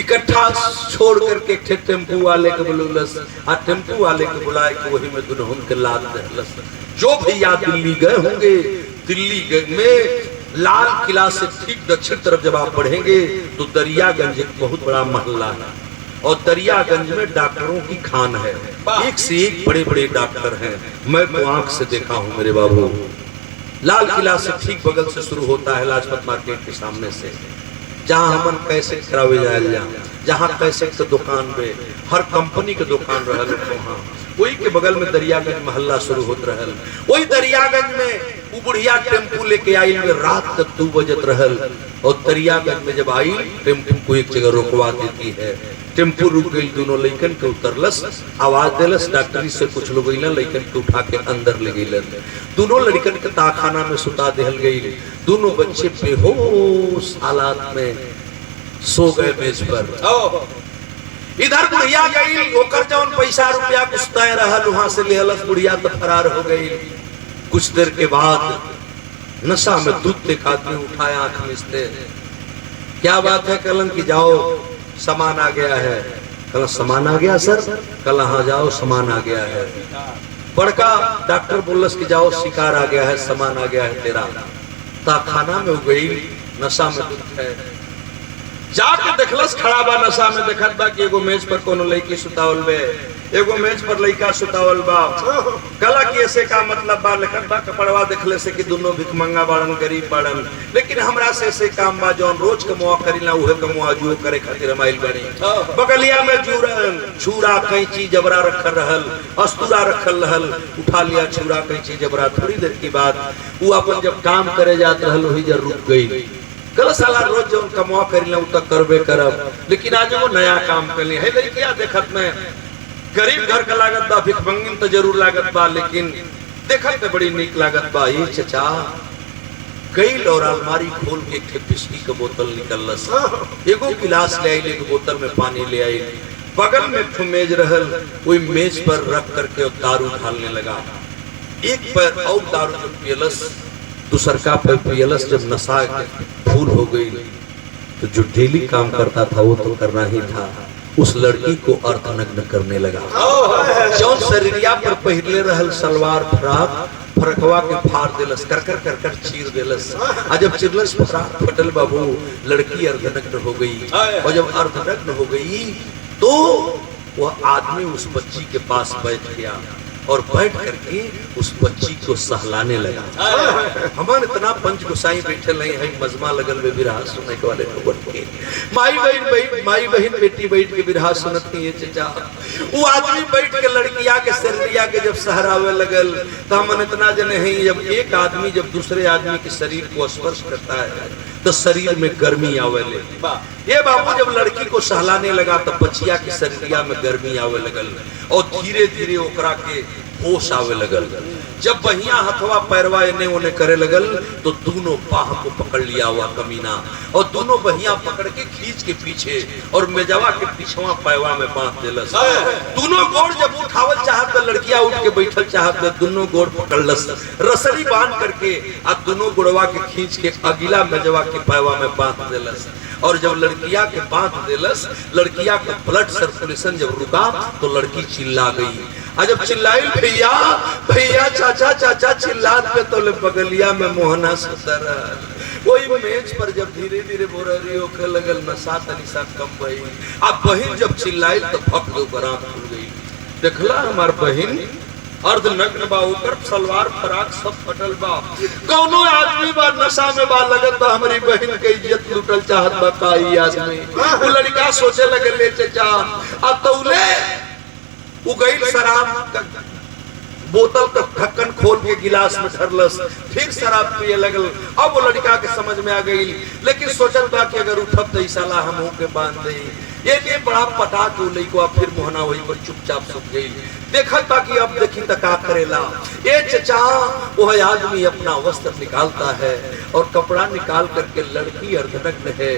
इकट्ठा छोड़ करके टेम्पू वाले के बुलौलस आ टेम्पू वाले के बुलाए के वही में दोनों के लाद दहलस। जो भैया दिल्ली गए होंगे, दिल्ली में लाल किला से ठीक दक्षिण तरफ जब आप बढ़ेंगे तो दरियागंज एक बहुत बड़ा मोहल्ला है और दरियागंज में डॉक्टरों की खान है, एक से एक बड़े बड़े डॉक्टर हैं। मैं तो आंख से देखा हूँ मेरे बाबू। लाल किला से ठीक बगल से शुरू होता है लाजपत मार्केट के सामने से, जहाँ हमन कैसे करावे जाए, जहाँ कैसे के दुकान पे हर कंपनी के दुकान रहल वहाँ वही के बगल में दरियागंज मोहल्ला शुरू होत रहल। वही दरियागंज में वो बुढ़िया टेम्पू लेके आई में रात तक 2 बजत रहल और दरियागंज में जब आई टेम्पू को एक जगह रोकवा देती है। टेम्पू रुक गई, दोनों लइकन के उतरलस, आवाज देलस, डॉक्टरी से कुछ लोग लइकन के उठा के अंदर ले गई। दोनों लड़कन के ताखाना में सुता देहल गई। दोनों बच्चे बेहोश हालात में सो गए मेज पर। इधर बुढ़िया गई, ओकर जौन पैसा रुपया कुछ तय रहल वहां से लेहलस, बुढ़िया तो फरार हो गई। कुछ देर के बाद नशा में दूध एक आदमी उठाया, आंख मिचते, क्या बात है? कलन की जाओ सामान आ गया है। कल सामान आ गया सर? कल हाँ जाओ सामान आ गया है। बड़का डॉक्टर बोलस कि जाओ शिकार आ गया है, सामान आ गया है तेरा। ताखाना में गई, नशा में दूध है, जाके देखलस खड़ा बा नशा में, देखत बा कि एगो मेज पर कोनो लड़की सुतावल बे, एगो मेज पर लड़का सुतावल बा। कला कि ऐसे का मतलब बा, लिखत बा कपड़वा देखले से कि दोनों भिखमंगा बाड़न, गरीब बाड़न, लेकिन हमरा से ऐसे काम बा जौन रोज कमुआ करीला उहे कमुआ जो करे खातिर हमाइल बनी। बगलिया में छुरा कैंची जबरा रखल रहल, अस्तूरा रखल रहल, उठा लिया छुरा कैंची जबरा। थोड़ी देर की बात वो अपन जब काम करे जात रहल वही जब रुक गई। कल साला रोज जो कमुआ करीला उ तक करबे करब, लेकिन आज वो नया काम कर लिया है। लड़किया देखत में गरीब घर का लागत बा, भिखमंगिन तो जरूर लागत बा, लेकिन देखत में बड़ी नीक लागत बा। ये चचा गई और अलमारी खोल के एक बिस्की का बोतल निकलस, एगो गिलास ले आई, एगो बोतल में पानी ले आई। बगल में मेज रहल, वही मेज पर रख करके दारू ढालने लगा। एक पैर और दारू जब पियलस, दूसरका पैर पियलस। जब नशा फूल हो गई तो जो डेली काम करता था वो तो करना ही था, उस लड़की को अर्धनग्न करने लगा। जौन शरीरिया पर पहले रहल सलवार फ्राक, फरकवा के फाड़ देलस, कर कर चीर देलस। आ जब चिरलस फ्राक फटल बाबू, लड़की अर्धनग्न हो गई। और जब अर्धनग्न हो गई तो वह आदमी उस बच्ची के पास बैठ गया और बैठ करके उस बच्ची को सहलाने लगा। हमारे इतना पंच गुसाई बैठे नहीं है, मजमा लगल में बिरहा सुनने के वाले लोगों के, माई बहन बेटी बैठ के बिरहा सुनती है। चचा वो आदमी बैठ के लड़किया के शरीरिया के जब सहरावे लगल तो हम इतना जने हैं, जब एक आदमी जब दूसरे आदमी के शरीर को स्पर्श करता है तो शरीर में गर्मी आवे ले। ये बाबू जब लड़की को सहलाने लगा तो बचिया के शरीरिया में गर्मी आवे लगल और धीरे धीरे ओकरा के होश आवे लगल। जब बहिया हथवा पैरवा इन्हें उन्हें करे लगल तो दोनों बाह को पकड़ लिया हुआ कमीना और दोनों बहिया पकड़ के खींच के पीछे और मेजवा के पीछवा पैवा में बांध देलस। दोनों गोड़ जब उठावल चाहत तो लड़कियां उठ के बैठल चाहत तो दोनों गोड़ पकड़लस, रसरी बांध करके आ दोनों गोड़वा के खींच के अगिला मेजवा के पैवा में बांध देलस। और जब लड़किया के बांध देलस, लड़किया का ब्लड सर्कुलेशन जब रुका तो लड़की चिल्ला गई। और जब चिल्लाई भैया भैया चाचा चाचा चिल्लात पे तो बगलिया में मोहना सुतर वही मेज पर जब धीरे धीरे बोररी होके लगल नशा तनिशा कम भई। अब बहन जब चिल्लाई तो फक दो बरात खुल गई। देखला हमार बहन अर्ध नग्न बा, ऊपर सलवार फराक सब फटल बा। कौनो आदमी बा नशा में बा लगत बा हमारी बहन के इज्जत लुटल चाहत बा काई आदमी। वो लड़का सोचे लगे ले चाचा अब तौले वो गई शराब बोतल का ढक्कन खोल के गिलास में धरलस, फिर शराब पिए लगल। अब वो लड़का के समझ में आ गई, लेकिन सोचत बा कि अगर उठब तो साला हम के बांध दे। ये बड़ा पटा के लइको फिर मोहना वही पर चुपचाप सुख गई। देखत बा कि अब देखी त का करेला। ये चचा वो आदमी अपना वस्त्र निकालता है और कपड़ा निकाल करके लड़की अर्धनग्न है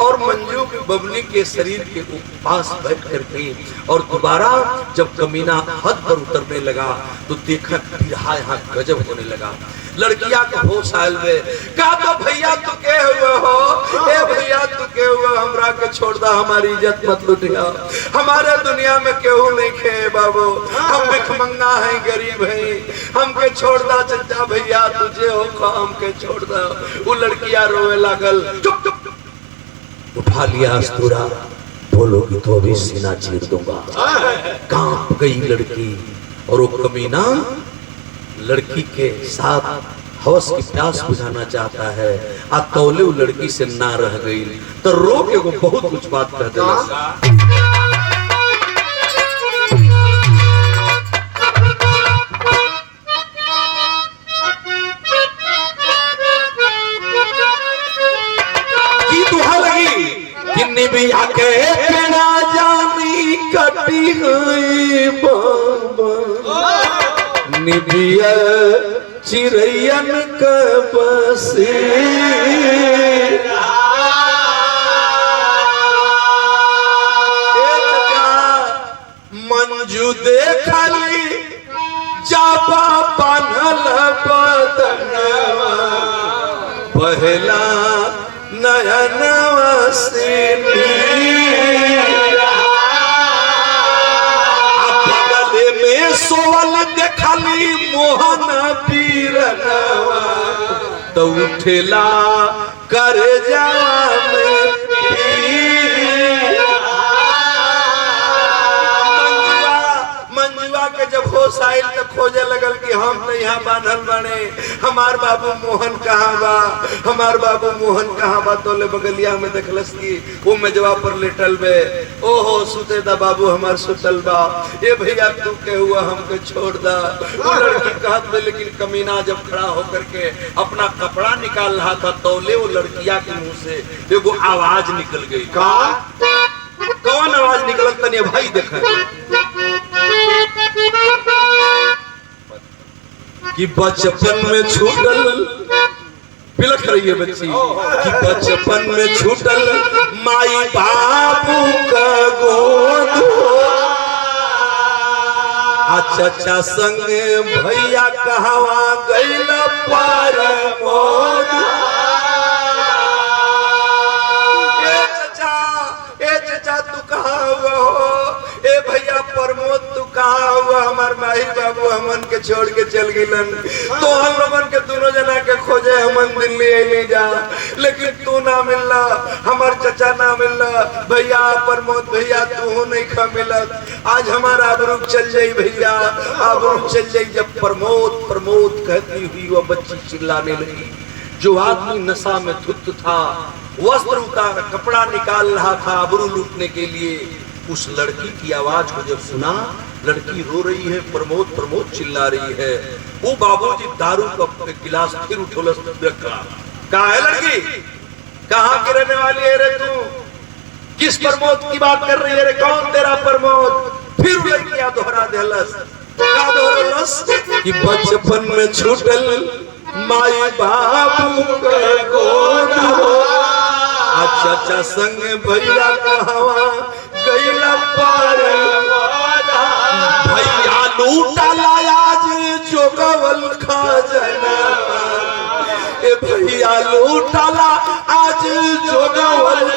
और मंजू की बबनी के शरीर के पास बैठ करके और दोबारा जब कमीना हद पर उतरने लगा तो देखा बिरहा यहाँ गजब होने लगा। लड़किया का होश आयल में कहा तो भैया तू के हुए हो, ए भैया तू के हुए, हमरा के छोड़ दा, हमारी इज्जत मत लुटिया, हमारे दुनिया में केहू नहीं खे बाबू, हम भिखमंगा हैं गरीब हैं, हमके छोड़ दा चचा भैया, तुझे हो हमके छोड़ दा। वो लड़कियां रोए लागल। चुप चुप उठा लिया अस्तूरा, बोलोगी तो भी सीना चीर दूंगा। कांप गई लड़की और वो कमीना लड़की के साथ हवस की प्यास बुझाना चाहता है। आ तौले वो लड़की से ना रह गई तो रो के वो बहुत कुछ बात कह दिला। की दुहा लगी कि निबिया के बिना जानी कटी हुई बाबा, निबिया चिरैयन का बसे मंजू देखली जाबा बान्हल बदनवा, पहला नयनवा से सोवल देखली मोहन पीरनवा, तो उठेला कर मंजुआ के जब होश आयल तो खोजे लगल कि हम तो यहाँ बांधल बने, हमार बाबू मोहन कहाँ बा, हमार बाबू मोहन कहाँ बा। तो ले बगलिया में देखलस की वो मेजवा पर लेटल बे। ओहो सुते दा बाबू हमार सुतल बा, ये भैया तू के हुआ हमको छोड़ दा। वो लड़की कहत बे, लेकिन कमीना जब खड़ा होकर के अपना कपड़ा निकाल रहा था तौले वो लड़किया के मुंह से एगो आवाज निकल गई। कौन आवाज निकल तनी भाई देख कि बचपन में छूटल, बिलख रही है बच्ची कि बचपन में छूटल माई बाबू का गोद, चाचा संग भैया कहवा गइल पार मोद। ए चाचा तू कहाँ हुआ हो, ए भैया प्रमोद तू कहाँ हुआ, हमार माही बाबू हमन के छोड़ के चल गिलन। तो हम लोगन के दोनों जना के खोजे हमन दिल्ली ले जा, लेकिन तू ना मिलना, हमार चाचा ना मिलना, भैया प्रमोद भैया तू नहीं खा मिलत। आज हमारा आबरू चल जाई भैया, आबरू चल जाई। जब प्रमोद प्रमोद कहती हुई वह बच्ची चिल्लाने लगी। जो आदमी नशा में धुत था, वस्त्र उतार कपड़ा निकाल रहा था आबरू लूटने के लिए, उस लड़की की आवाज को जब सुना, लड़की रो रही है, प्रमोद प्रमोद चिल्ला रही है। वो बाबूजी दारू का गिलास फिर उठोलस रखा। कहाँ है लड़की, कहाँ की रहने वाली है रे तू, किस प्रमोद की बात कर रही है रे, कौन तेरा प्रमोद। फिर लड़कियां दोहरा देलस। क्या दोहरलस कि बचपन में छूटल माई बाबू का गोद, चाचा संग भैया कहवा गइला पार, भैया लूटला आज जोगवल खजाना, ए भैया लूटला आज जोगवल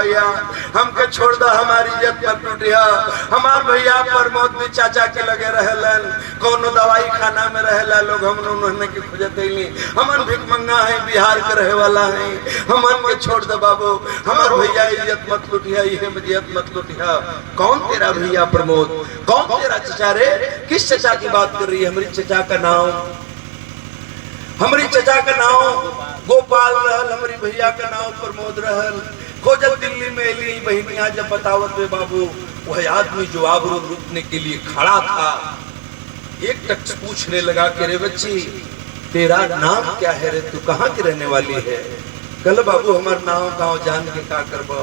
भैया हमके छोड़ दो, हमारी इज्जत मत लूटिया। हमार भैया प्रमोद भी चाचा के लगे रहलन, कोनो दवाई खाना में रहेला लोग, हम उन्होंने के खोजत नहीं। हमन भिख मंगा है, बिहार के रहे वाला है, हमन के छोड़ दो बाबू। हमार भैया इज्जत मत लूटिया, ये इज्जत मत लूटिया। कौन तेरा भैया प्रमोद, कौन तेरा चचा रे? किस चचा की बात कर रही है? हमारी चचा का नाम, हमारी चचा का नाम गोपाल रहल, हमारी भैया का नाम प्रमोद रहल। खोजत दिल्ली में एली बहनिया जब बतावत में बाबू, वह आदमी जो आबरू लूटने के लिए खड़ा था एक टक पूछने लगा कि रे बच्ची तेरा नाम क्या है रे, तू कहाँ की रहने वाली है? कल बाबू हमार नाव गाँव जान के का करबो,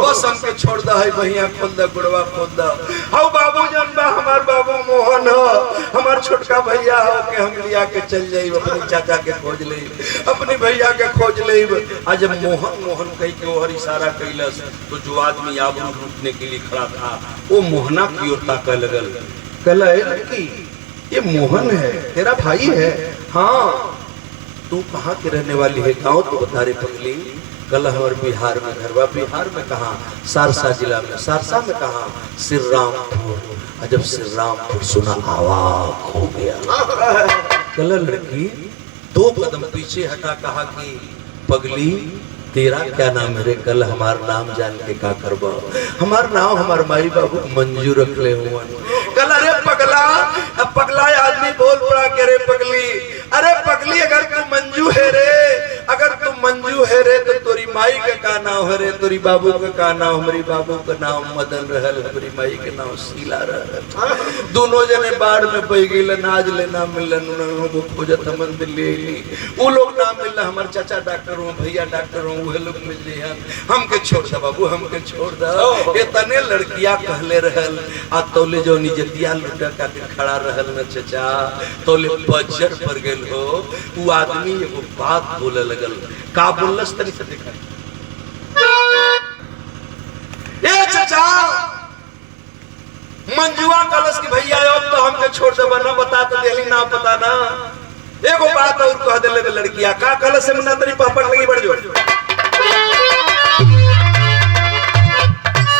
बस हमके छोड़ दा है, भैया खोल दा, गुड़वा खोल दा। हाउ बाबू जान बा, हमार बाबू मोहन हो, हमार छोटका भैया हो के हम लिया के चल जाइब, अपने चाचा के खोज ले, अपने भैया के खोज ले। आज जब मोहन मोहन कही के ओहर इशारा कैलस तो जो आदमी आबरू लूटने के लिए खड़ा था वो मोहना की ओर ताकने लगल। कल लड़की ये मोहन है, तेरा भाई है? हाँ। तू कहाँ के रहने वाली है? गाँव तो बता रे पगली। कल हमारे बिहार में घरवा, बिहार में कहाँ? सहरसा जिला में। सहरसा में कहाँ? श्रीरामपुर। जब श्रीरामपुर सुना आवाज हो गया। कल लड़की 2 कदम पीछे हटा कहा कि पगली तेरा क्या नाम है रे? कल हमार नाम जान के का करबा? हमार नाम हमार माई बाबू मंजू रख ले हुआ। कल अरे पगला, अब पगला आदमी बोल पड़ा के रे पगली, अरे पगली अगर तू मंजू है रे, अगर तू मंजू है रे तो तोरी माई का नाम है रे, तोरी बाबू का नाम, हमारी बाबू का नाम मदन रहल, हमारी माई के नाम शीला रहल। दोनों जने बाढ़ में बह गई, आज ले ना मिलन, वो खोजत हमन दिल्ली अली, वो लोग ना मिलना। हमारे चाचा डॉक्टर हो, भैया डॉक्टर हो, वह लोग मिल जाए। हमके छोड़ दो बाबू, हमके छोड़ दो। ये तने लड़किया कहले रहल, आ तोले जो निजतिया लुटा का खड़ा रहल न चचा, तोले बजर पर गेल हो। वो आदमी एगो बात बोले लगल, का बोलस तनी से देखा। ए चचा मंजुआ कलश की भैया अब तो हमके छोड़ दे, ना बता तो देली ना पता ना। एगो बात और कह देले लड़किया, का कलश से मुन्ना तेरी पापड़ लगी बढ़ जो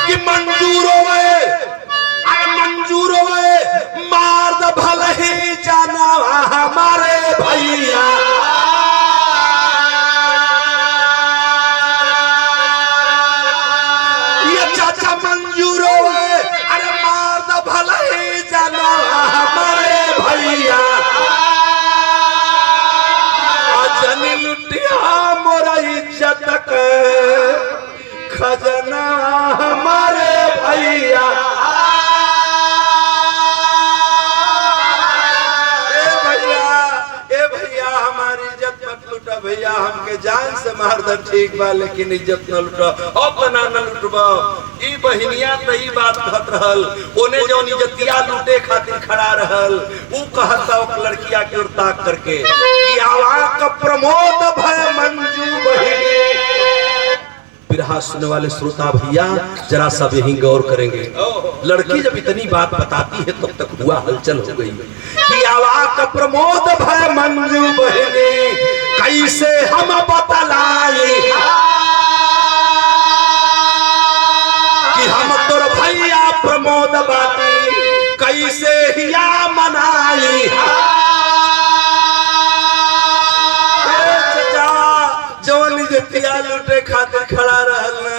कि मंजूर होवे, अरे मंजूर होवे, मार द भले ही जाना हमारे भैया। ये चाचा मंजूर होवे, अरे मार द भले ही जाना हमारे भैया। अजनी लुटिया मोरा इज्जत के खजना हमारे भैया। ए भैया हमारी इज्जत मत लुटा भैया, हमके जान से मार दे ठीक बा, लेकिन इज्जत न लुटा। अब ना न लुटबा। ई बहनिया तई बात कहत रहल, ओने जो इज्जतिया लूटे खातिर खड़ा रहल, ऊ कहता ओ लड़किया के ओर ताक करके कि आवाज का प्रमोद भय मंजू बहिनी। बिरहा सुनने वाले श्रोता भैया जरा सब यही गौर करेंगे। लड़की जब इतनी बात बताती है तब तक हुआ हलचल हो गई कि आवाज का प्रमोद भय मंजू बहिनी, कैसे हम बतलाई कि हम तोर भैया प्रमोद बाती, कैसे हिया मनाई। लूटे खातिर खड़ा रहल ना,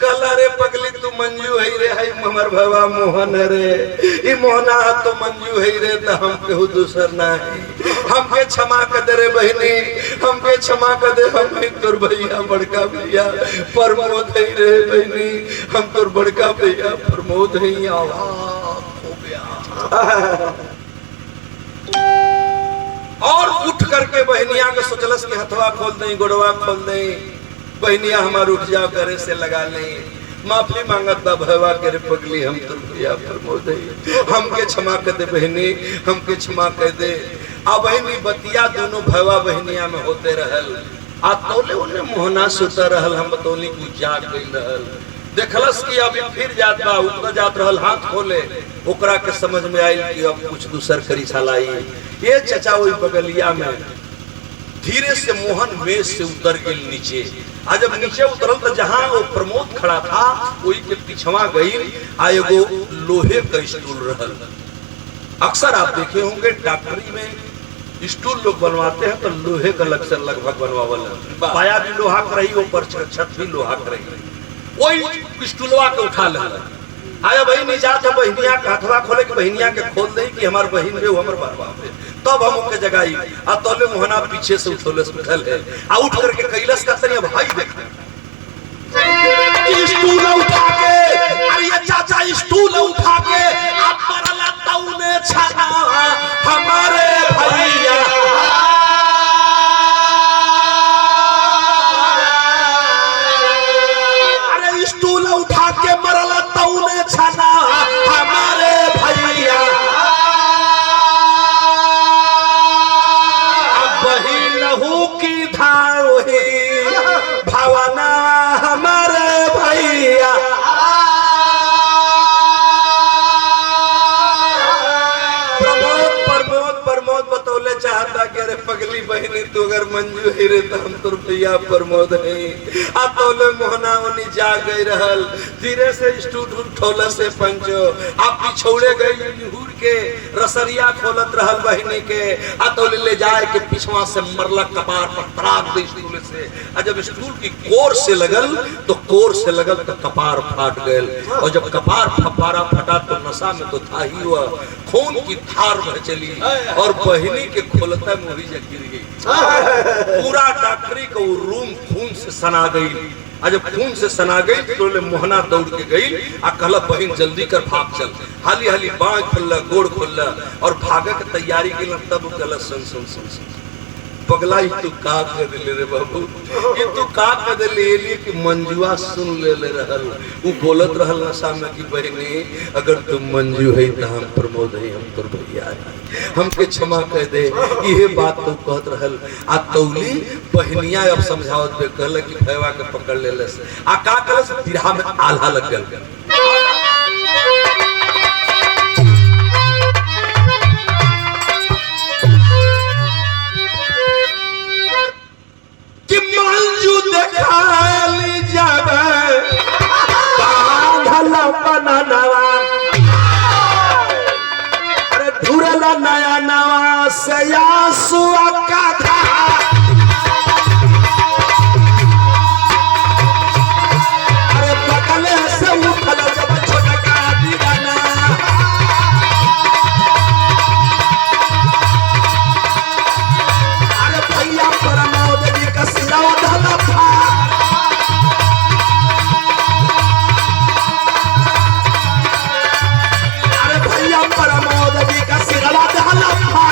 कल रे पगली तू मंजू है रे, है हमर भवा मोहन रे, ई मोहना तो मंजू है रे, तो हम केहू दूसर ना है। हमके क्षमा कर दे रे बहनी, हमके क्षमा कर दे, हम तोर भैया बड़का भैया प्रमोद है रे बहनी, हम तोर बड़का भैया प्रमोद है। आवाज हो गया और उठ करके बहनिया के सोचलस कि हथवा खोल दें, गोड़वा खोल दें, बहनिया हमार उठ जाओ करे से लगा लें, माफी मांगत बा भैया के रे पगली, हम तो भैया प्रमोद है, हमके क्षमा कर दे बहनी, हमके क्षमा कर दे। आ बहनी बतिया दोनों भैया बहनिया में होते रहल, आ तोले उन्हें मोहना सुता रहल, हम बतौली कुछ जाग गई रहल। देखलस कि अभी फिर जात बा, उतर जात रहल, हाथ खोले, ओकरा के समझ में आयल कि अब कुछ दूसर करी सालाई। ये चचा वही बगलिया में धीरे से मोहन मेज से उतर गई नीचे। आज जब नीचे उतरल तो जहां वो प्रमोद खड़ा था वही के पिछवा गई एगो लोहे का स्टूल रहल। अक्सर आप देखे होंगे डॉक्टरी में स्टूल लोग बनवाते हैं तो लोहे का लगभग बनवावल, पाया भी लोहा का रही, ऊपर छत भी लोहा का रही, वही स्टूलवा के उठा ले। आया बहन जात है बहनिया का हथवा खोले कि बहनिया के खोल दे कि हमार बहन रे हमर बाबा है, तब हम ओके जगाई आ तोले मोहना पीछे से उठोले उठल है आ उठ करके कैलाश का तनिया भाई देखे स्टूल उठा के, अरे ये चाचा स्टूल उठा के आप परला तौने छाना हमारे भैया। अरे स्टूल उठा के मरला तौने छाना हमारे भैया। अब वही लहू की धार वही भावना हमारे भैया। प्रमोद बतौले चाहता कि अरे पगली बहनी तू अगर मंजू है रे तो हम तो भैया प्रमोद है। आ तौले मोहना उनी जा गई रहल, धीरे से स्टूल उठौला से पंचो आप पिछौड़े गई निहुर के रसरिया खोलत रहल बहनी के। आ तौले ले जाए के पिछवा से मरला कपार पर तराक दे स्टूल से। आ जब स्टूल की कोर से लगल तो कपार फाट गए, और जब कपार फपारा फटा तो नशा में तो था ही हुआ, खून की धार बह चली और बहनी के खोलता मुड़ी जा गिर गई। पूरा डॉक्टरी को रूम खून से सना गई। आज जब खून से सना गई तो मोहना दौड़ के गई आ कहला बहन जल्दी कर भाग चल। हाली हाली बाँह खोलला गोड़ खोलला और भागे के तैयारी के तब कहला सुन सुन सुन सुन पगला तू का कर ले रे बाबू, ये तू का कर ले कि मंजुआ सुन ले रहल। वो बोलत रहल नशा में कि बहनी अगर तुम मंजू है तो हम प्रमोद है, हम तोर भैया है, हमके क्षमा कह दे। ये बात तो कहत रहल। आ तौली बहनिया अब समझावत पे कहल कि भैया के पकड़ ले लस आ का कलस बिरहा में आल्हा लग गल कि मंजू देखाली जावे बांधल बननवा। अरे धुरला नया नवा से आंसू का धार। अरे बगले से उठल जब छोटका दीवाना। अरे भैया प्रमोद जी का सिरवा धला था। अरे भैया प्रमोद जी का सिरवा धला था।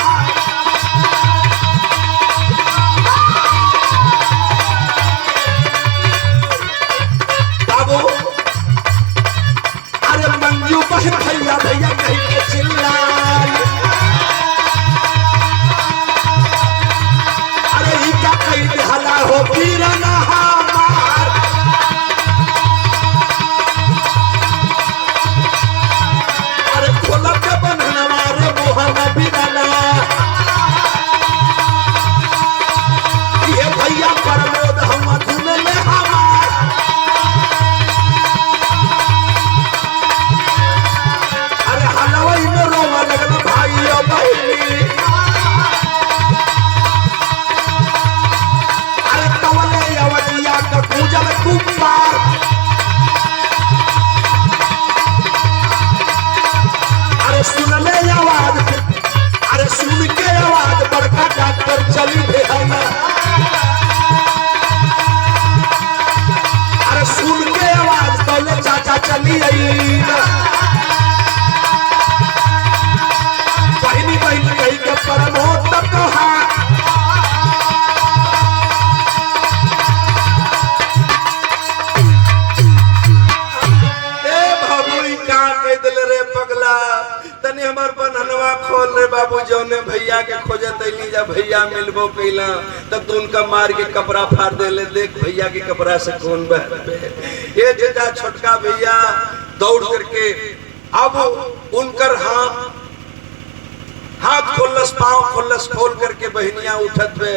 बाबू अरे मंजू बहन भैया भैया कहीं के चिल्लाई। अरे ही का कहीं दिहला हो पीरना हमार। अरे खोला के बंधनवा रे मोहना बिरना। ये भैया प्रमोद हम धुन में हमार। अरे हलवाई में रोवा लगल भाई और बहनी। अरे तवले अवलिया का पूजन कुपार। अरे सुन ले आवाज, अरे सुन के आवाज बड़का डॉक्टर चली भेला। अरे सुन के आवाज तौले चाचा चली आई। बहनी बहनी कही के प्रमोद तक कहा। ए बाबू का कह दिल रे पगला तनी हमार बनहनवा खोल रे बाबू। जौने भैया के खोजत अइली जा भैया मिलबो कैला तब तो उनका मार के कपड़ा फाड़ देले। देख भैया के कपड़ा से कौन बहते। ये जेजा छोटका भैया दौड़ करके अब उनकर हाथ हाथ खोलस पाँव खोलस, खोल करके बहनिया उठत बे,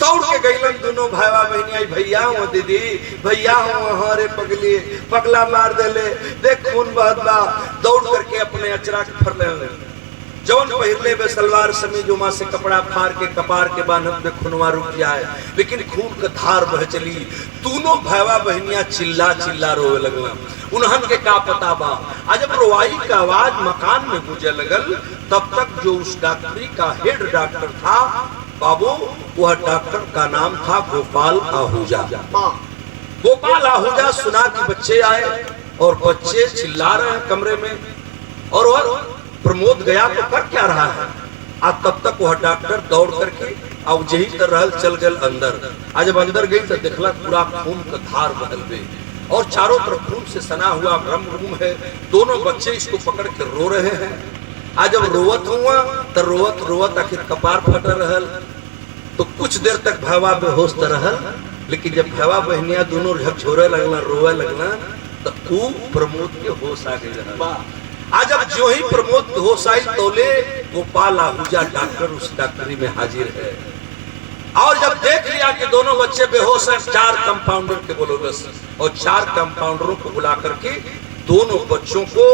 दौड़ के गईलन दोनों भाईवा बहनिया, भैया हो दीदी, भैया हो, हाँ रे पगली, पगला मार देले, देख खून बहत बा। दौड़ करके अपने अचरा के फरले, जौन पहिरले बे सलवार समीज उमा से कपड़ा फाड़ के कपार के बांधत में खुनवा रुक जाए, लेकिन खून का धार बह चली। दोनों भाईवा बहनिया चिल्ला चिल्ला रोवे लगला। उन्हन के का पता बा, आज जब रोवाई का आवाज मकान में गूंजे लगल, तब तक जो उस डॉक्टरी का हेड डॉक्टर था बाबू, वह डॉक्टर का नाम था गोपाल आहूजा। गोपाल आहूजा सुना कि बच्चे आए और बच्चे चिल्ला रहे हैं कमरे में, और वह प्रमोद गया तो कर क्या रहा है। आज तब तक वह डॉक्टर दौड़ करके अब यही तरह चल गए अंदर। आज जब अंदर गई तो देखला पूरा खून का धार बदल गई और चारों तरफ खून से सना हुआ ब्रह्म रूम है। दोनों बच्चे इसको पकड़ के रो रहे हैं। आज जब रोवत हुआ तो रोवत रोवत आखिर कपार फट रहल, तो कुछ देर तक भावा बेहोश रहल, लेकिन जब भावा बहनिया दोनों झकझोरे लगना, रोवे लगना, तो वो प्रमोद के होश आ गई। आज अब जो ही प्रमोद होश आई तोले गोपाल आहूजा डॉक्टर उस डॉक्टरी में हाजिर है, और जब देख लिया कि दोनों बच्चे बेहोश हैं, 4 कंपाउंडर के बोलो बस, और 4 कंपाउंडरों को बुला करके दोनों बच्चों को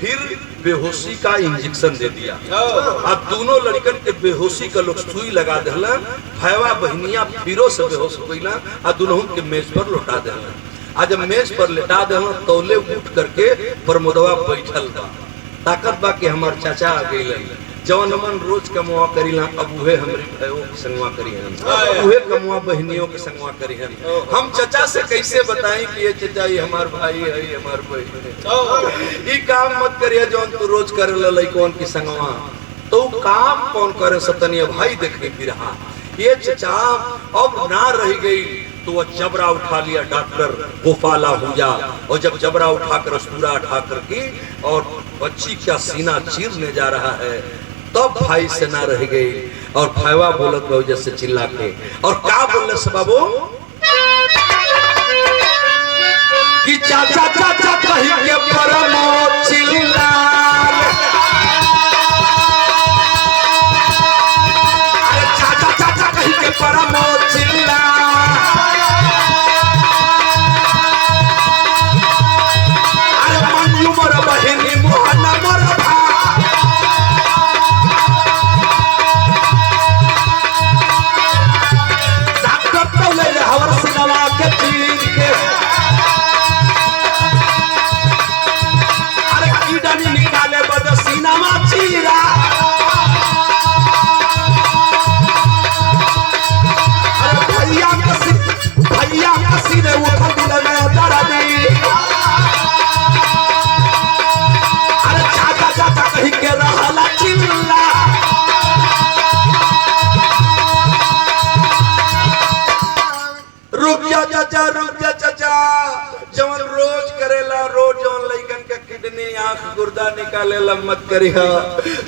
फिर बेहोशी का इंजेक्शन दे दिया। अब दोनों लड़कन के बेहोशी का लोग सुई लगा दिला, भैवा बहनिया फिरो से बेहोश हो गईला, और दोनों के मेज पर लौटा दिला। आज मेज पर लेटा देना, तौले उठ करके प्रमोदवा बैठल बा, ताकत बा कि हमार चाचा आ गइलन, जवन मन रोज कमवा करीला, अब उहे हमरी भाइयों के संगवा करी हन, उहे कमवा बहनियों के संगवा करी हन। हम चाचा से कैसे बताएं कि ये चाचा ये हमार भाई है, ये हमार बहन है। ई काम मत करिए जवन तू रोज करे लइकन की संगवा, तो काम कौन करे सतनिया भाई देखने की रहा। ये चाचा अब ना रह गई तो वह जबरा उठा लिया डॉक्टर गोपाल आहूजा, और जब जबरा उठाकर सूरा उठा करके और बच्ची का सीना चीरने जा रहा है, तब भाई से ना रह गई। और भाईवा बोलत वजह से चिल्ला के, और क्या बोले से बाबू कि चाचा चाचा कही के परमो चिल्ला, अरे चाचा चाचा कही के परमो चिल्ला, गुर्दा निकाले मत करिहा,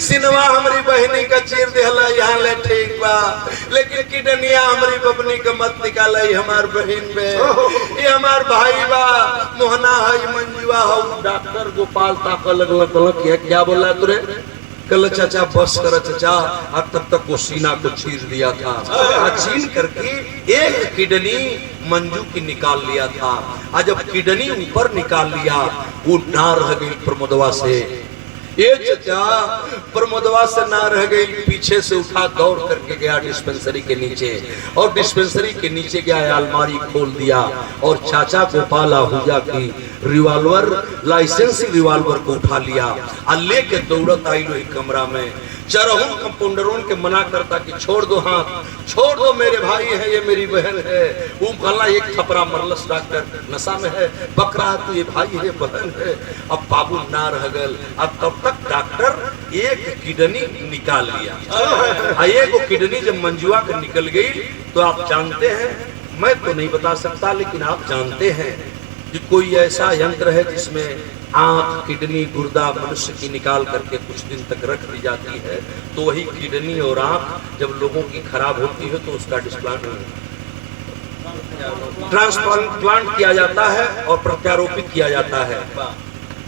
सिनवा हमारी बहनी का चीर देहला यहाँ ले ठीक बा, लेकिन किडनिया हमारी बबनी का मत निकाले, हमार बहन बे, ये हमार भाई बा, मोहना है, मंजुआ है। डॉक्टर गोपाल ताका लगला, क्या बोला तुरे? कल चाचा बस कर चाचा, और तब तक वो सीना को चीर दिया था, छीन करके एक किडनी मंजू की निकाल लिया था। आज जब किडनी ऊपर निकाल लिया, वो ना रह गई प्रमोदवा से। ये चाचा प्रमोदवा से ना रह गई, पीछे से उठा दौड़ करके गया डिस्पेंसरी के नीचे, और डिस्पेंसरी के नीचे गया, अलमारी खोल दिया और चाचा गोपाल आहूजा की रिवॉल्वर, लाइसेंस रिवॉल्वर को उठा लिया और लेके दौड़त आई लोही कमरा में। चरहू कंपाउंडरों के मना करता कि छोड़ दो हाथ, छोड़ दो, मेरे भाई है, ये मेरी बहन है। वो कहला एक थपरा मरलस, डॉक्टर नशा में है, बकरा तो ये भाई है, बहन है। अब बाबू ना रह गल। अब तब तक डॉक्टर एक किडनी निकाल लिया। एक किडनी जब मंजुआ के निकल गई तो आप जानते हैं, मैं तो नहीं बता सकता, लेकिन आप जानते हैं कि कोई ऐसा यंत्र है जिसमें आंख, किडनी, गुर्दा मनुष्य की निकाल करके कुछ दिन तक रख दी जाती है। तो वही किडनी और आंख जब लोगों की खराब होती है तो उसका ट्रांसप्लांट किया जाता है और प्रत्यारोपित किया जाता है।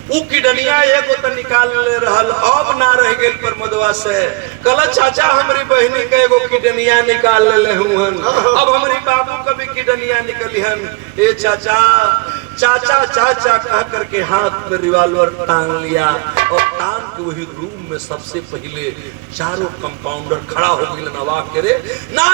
उ किडनिया एगो तो निकाल ले रहल, अब ना रह गेल प्रमोदवा से। कल चाचा हमारी बहनी के एगो किडनिया निकाल ले हुन, अब हमारी बाबू का भी किडनिया निकली हन। ए चाचा चाचा चाचा कह करके हाथ में रिवॉल्वर टांग लिया और टांग के वही रूम में सबसे पहले चारों कंपाउंडर खड़ा हो गए नवा के रे ना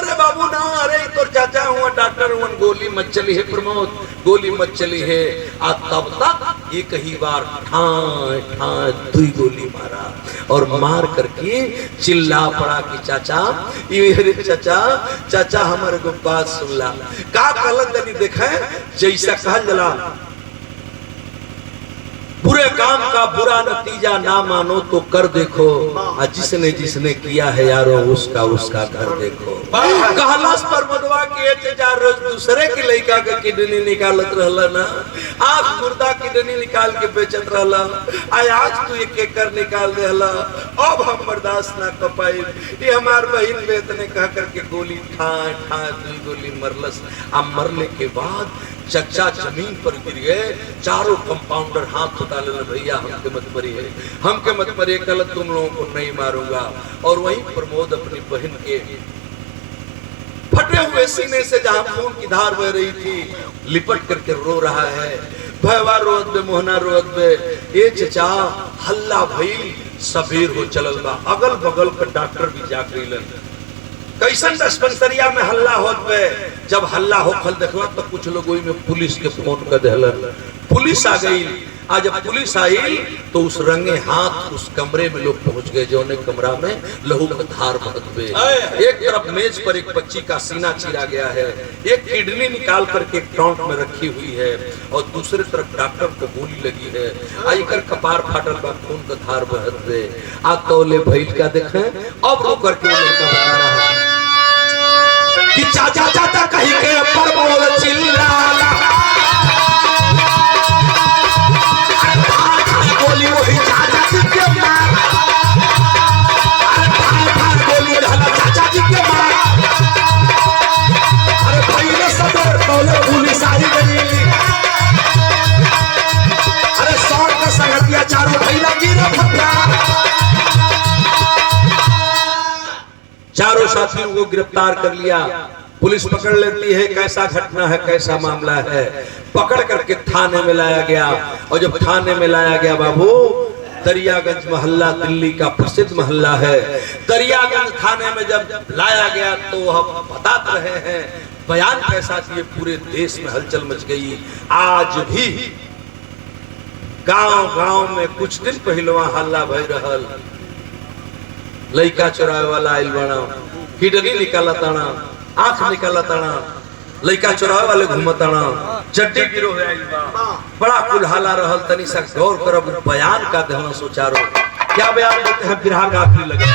रे बाबू ना, अरे तो चाचा हुआ डॉक्टर हुआ, गोली मत चली है प्रमोद, गोली मत चली है। आ तब तक एक ही बार ठाए ठाए दुई गोली मारा और मार करके चिल्ला पड़ा कि चाचा ये चाचा चाचा हमारे को बात सुन ला का गलत नहीं देखा जैसा कहल जला, बुरे काम का बुरा नतीजा ना मानो तो कर देखो, जिसने जिसने किया है यारो उसका घर देखो। कहलास पर मदवा के चार रोज दूसरे की लड़का के किडनी निकालत रहला ना, आज मुर्दा किडनी निकाल के बेचत रहला, आज तू एक एकर निकाल देला, अब हम बर्दाश्त ना कर पाई। ये हमार बहन बेतने कह करके गोली ठाए ठाए दुई गोली मरलस। अब मरने के बाद चच्चा जमीन पर गिर गए, चारों कंपाउंडर हाथ उठा ले, भैया हमके मत मरिए, हमके मत मरिए, कल तुम लोगों को नहीं मारूंगा। और वहीं प्रमोद अपनी बहन के फटे हुए सीने से जहां खून की धार बह रही थी लिपट करके रो रहा है। भयवा रोद बे मोहना रोद बे, ए चचा हल्ला भई सबेर हो चलल बा, अगल बगल के डॉक्टर भी जाग गइलन। कैसन डिस्पेंसरिया में हल्ला होत बे, जब हल्ला होखल देखला तो कुछ लोग में पुलिस के फोन कर देहलन, पुलिस आ गई। आज जब पुलिस आई तो उस रंगे हाथ उस कमरे में लोग पहुंच गए, जो ने कमरा में लहू का धार बहत बे। एक तरफ मेज पर एक बच्ची का सीना चीरा गया है, एक किडनी निकाल करके ट्रांक में रखी हुई है, और दूसरे तरफ डॉक्टर को गोली लगी है, आईकर कपार फाटल बा, खून का धार बहत बे। आ तौले भइल का देखें, अब रो करके वो लड़का बता रहा है कि चाचा चाचा कही के प्रमोद चिल्लाला, गोली वही चाचा जी के मार, अरे गोली ढाला चाचा जी के मार। अरे भाई ने सदर तौले पुलिस आई गई, अरे सौ का संगतिया चारों भाई लगी रे फटा। चारों साथियों को गिरफ्तार कर लिया, पुलिस पकड़ लेती है, कैसा घटना है कैसा मामला है, पकड़ करके थाने में लाया गया। और जब थाने में लाया गया बाबू, दरियागंज मोहल्ला दिल्ली का प्रसिद्ध मोहल्ला है, दरियागंज थाने में जब लाया गया तो हम बता रहे हैं बयान कैसा दिए, पूरे देश में हलचल मच गई। आज भी गांव गांव में कुछ दिन पहले हल्ला भई रहल, लइका चोरावे वाला आइल बाना, किडनी निकाला ताना, आंख निकाला ताना, लइका चोरावे वाले घूमताना, चड्डी गिरोह आइल बा, बड़ा कुलहाला रहल। तनी सा गौर करब बयान का देहना सोचारो, क्या बयान देते हैं बिरहा का आखिरी लगे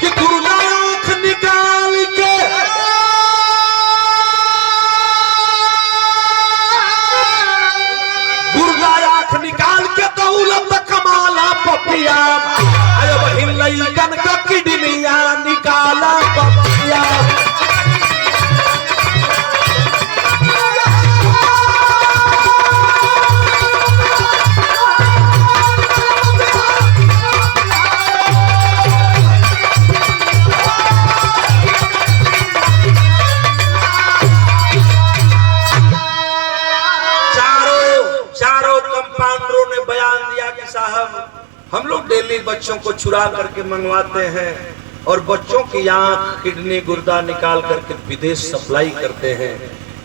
कि गुरुना आंख निकाल के गुरुना आंख निकाल के दौलत कमाला पपिया, आयो बहिन लइकन का किडनिया निकाला पपिया। चारों कंपाउंडरों ने बयान दिया कि साहब हम लोग डेली बच्चों को चुरा करके मंगवाते हैं और बच्चों की आंख किडनी गुर्दा निकाल करके विदेश सप्लाई करते हैं,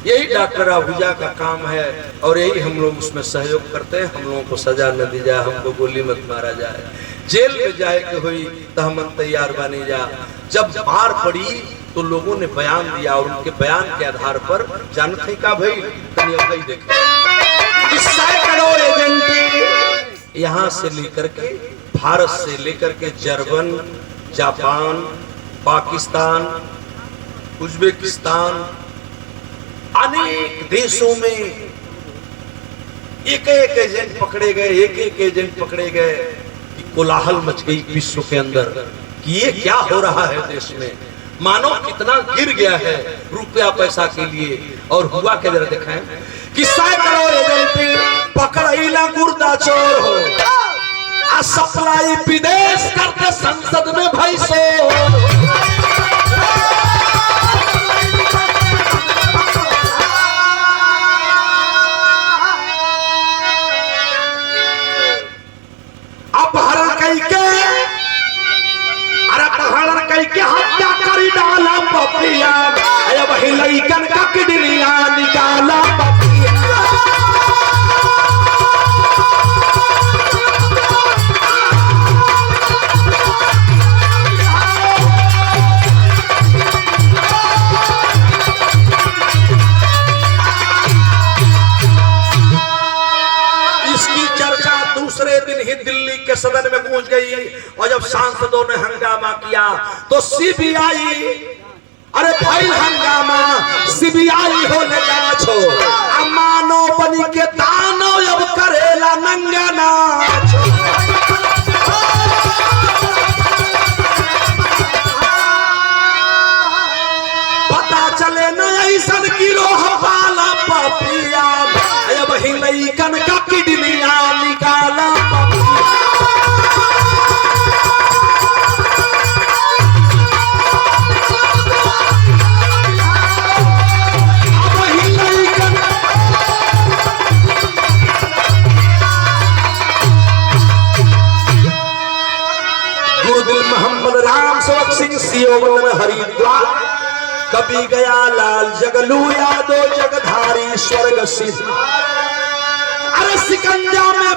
यही डॉक्टर आहूजा का काम है और यही हम लोग उसमें सहयोग करते हैं। हम लोगों को सजा न दी जाए, हमको गोली मत मारा जाए, जेल में जाए कि हुई तो हम तैयार बनी जा। जब मार पड़ी तो लोगों ने बयान दिया और उनके बयान के आधार पर जानते ही का भाई देखे सैकड़ों एजेंट यहाँ से लेकर के भारत से लेकर के जर्मन, जापान, पाकिस्तान, उज्बेकिस्तान, अनेक देशों में एक एक एजेंट पकड़े गए, एक एक एजेंट पकड़े गए। कोलाहल मच गई विश्व के अंदर कि ये क्या हो रहा है देश में। मानो कितना गिर गया है रुपया पैसा के लिए। और हुआ के जरा दिखाएं कि सैकड़ों एजेंट पकड़ैला गुर्दा चोर हो आ सप्लाई विदेश करते संसद में भैसो। अपहरण करके अरे अपहरण करके हत्या करी डाला पपिया वही लइकन का किडनिया निकाला पपिया। इसकी चर्चा दूसरे दिन ही दिल्ली के सदन में पहुंच गई और जब सांसदों ने हंगामा किया तो सीबीआई अरे भाई हंगामा सीबीआई होने जांच हो मानो बनी के तानो अब करेला नंगा नाच। पता चले न ऐसा गिरोह वाला पपिया वही लइकन का किडनिया निकाला पपिया। गुरुदिल मोहम्मद राम सेवक सिंह सियोवन हरिद्वार कभी गया लाल जगलू यादव जगधारी स्वर्ग सिद्ध अरे सिकंजा में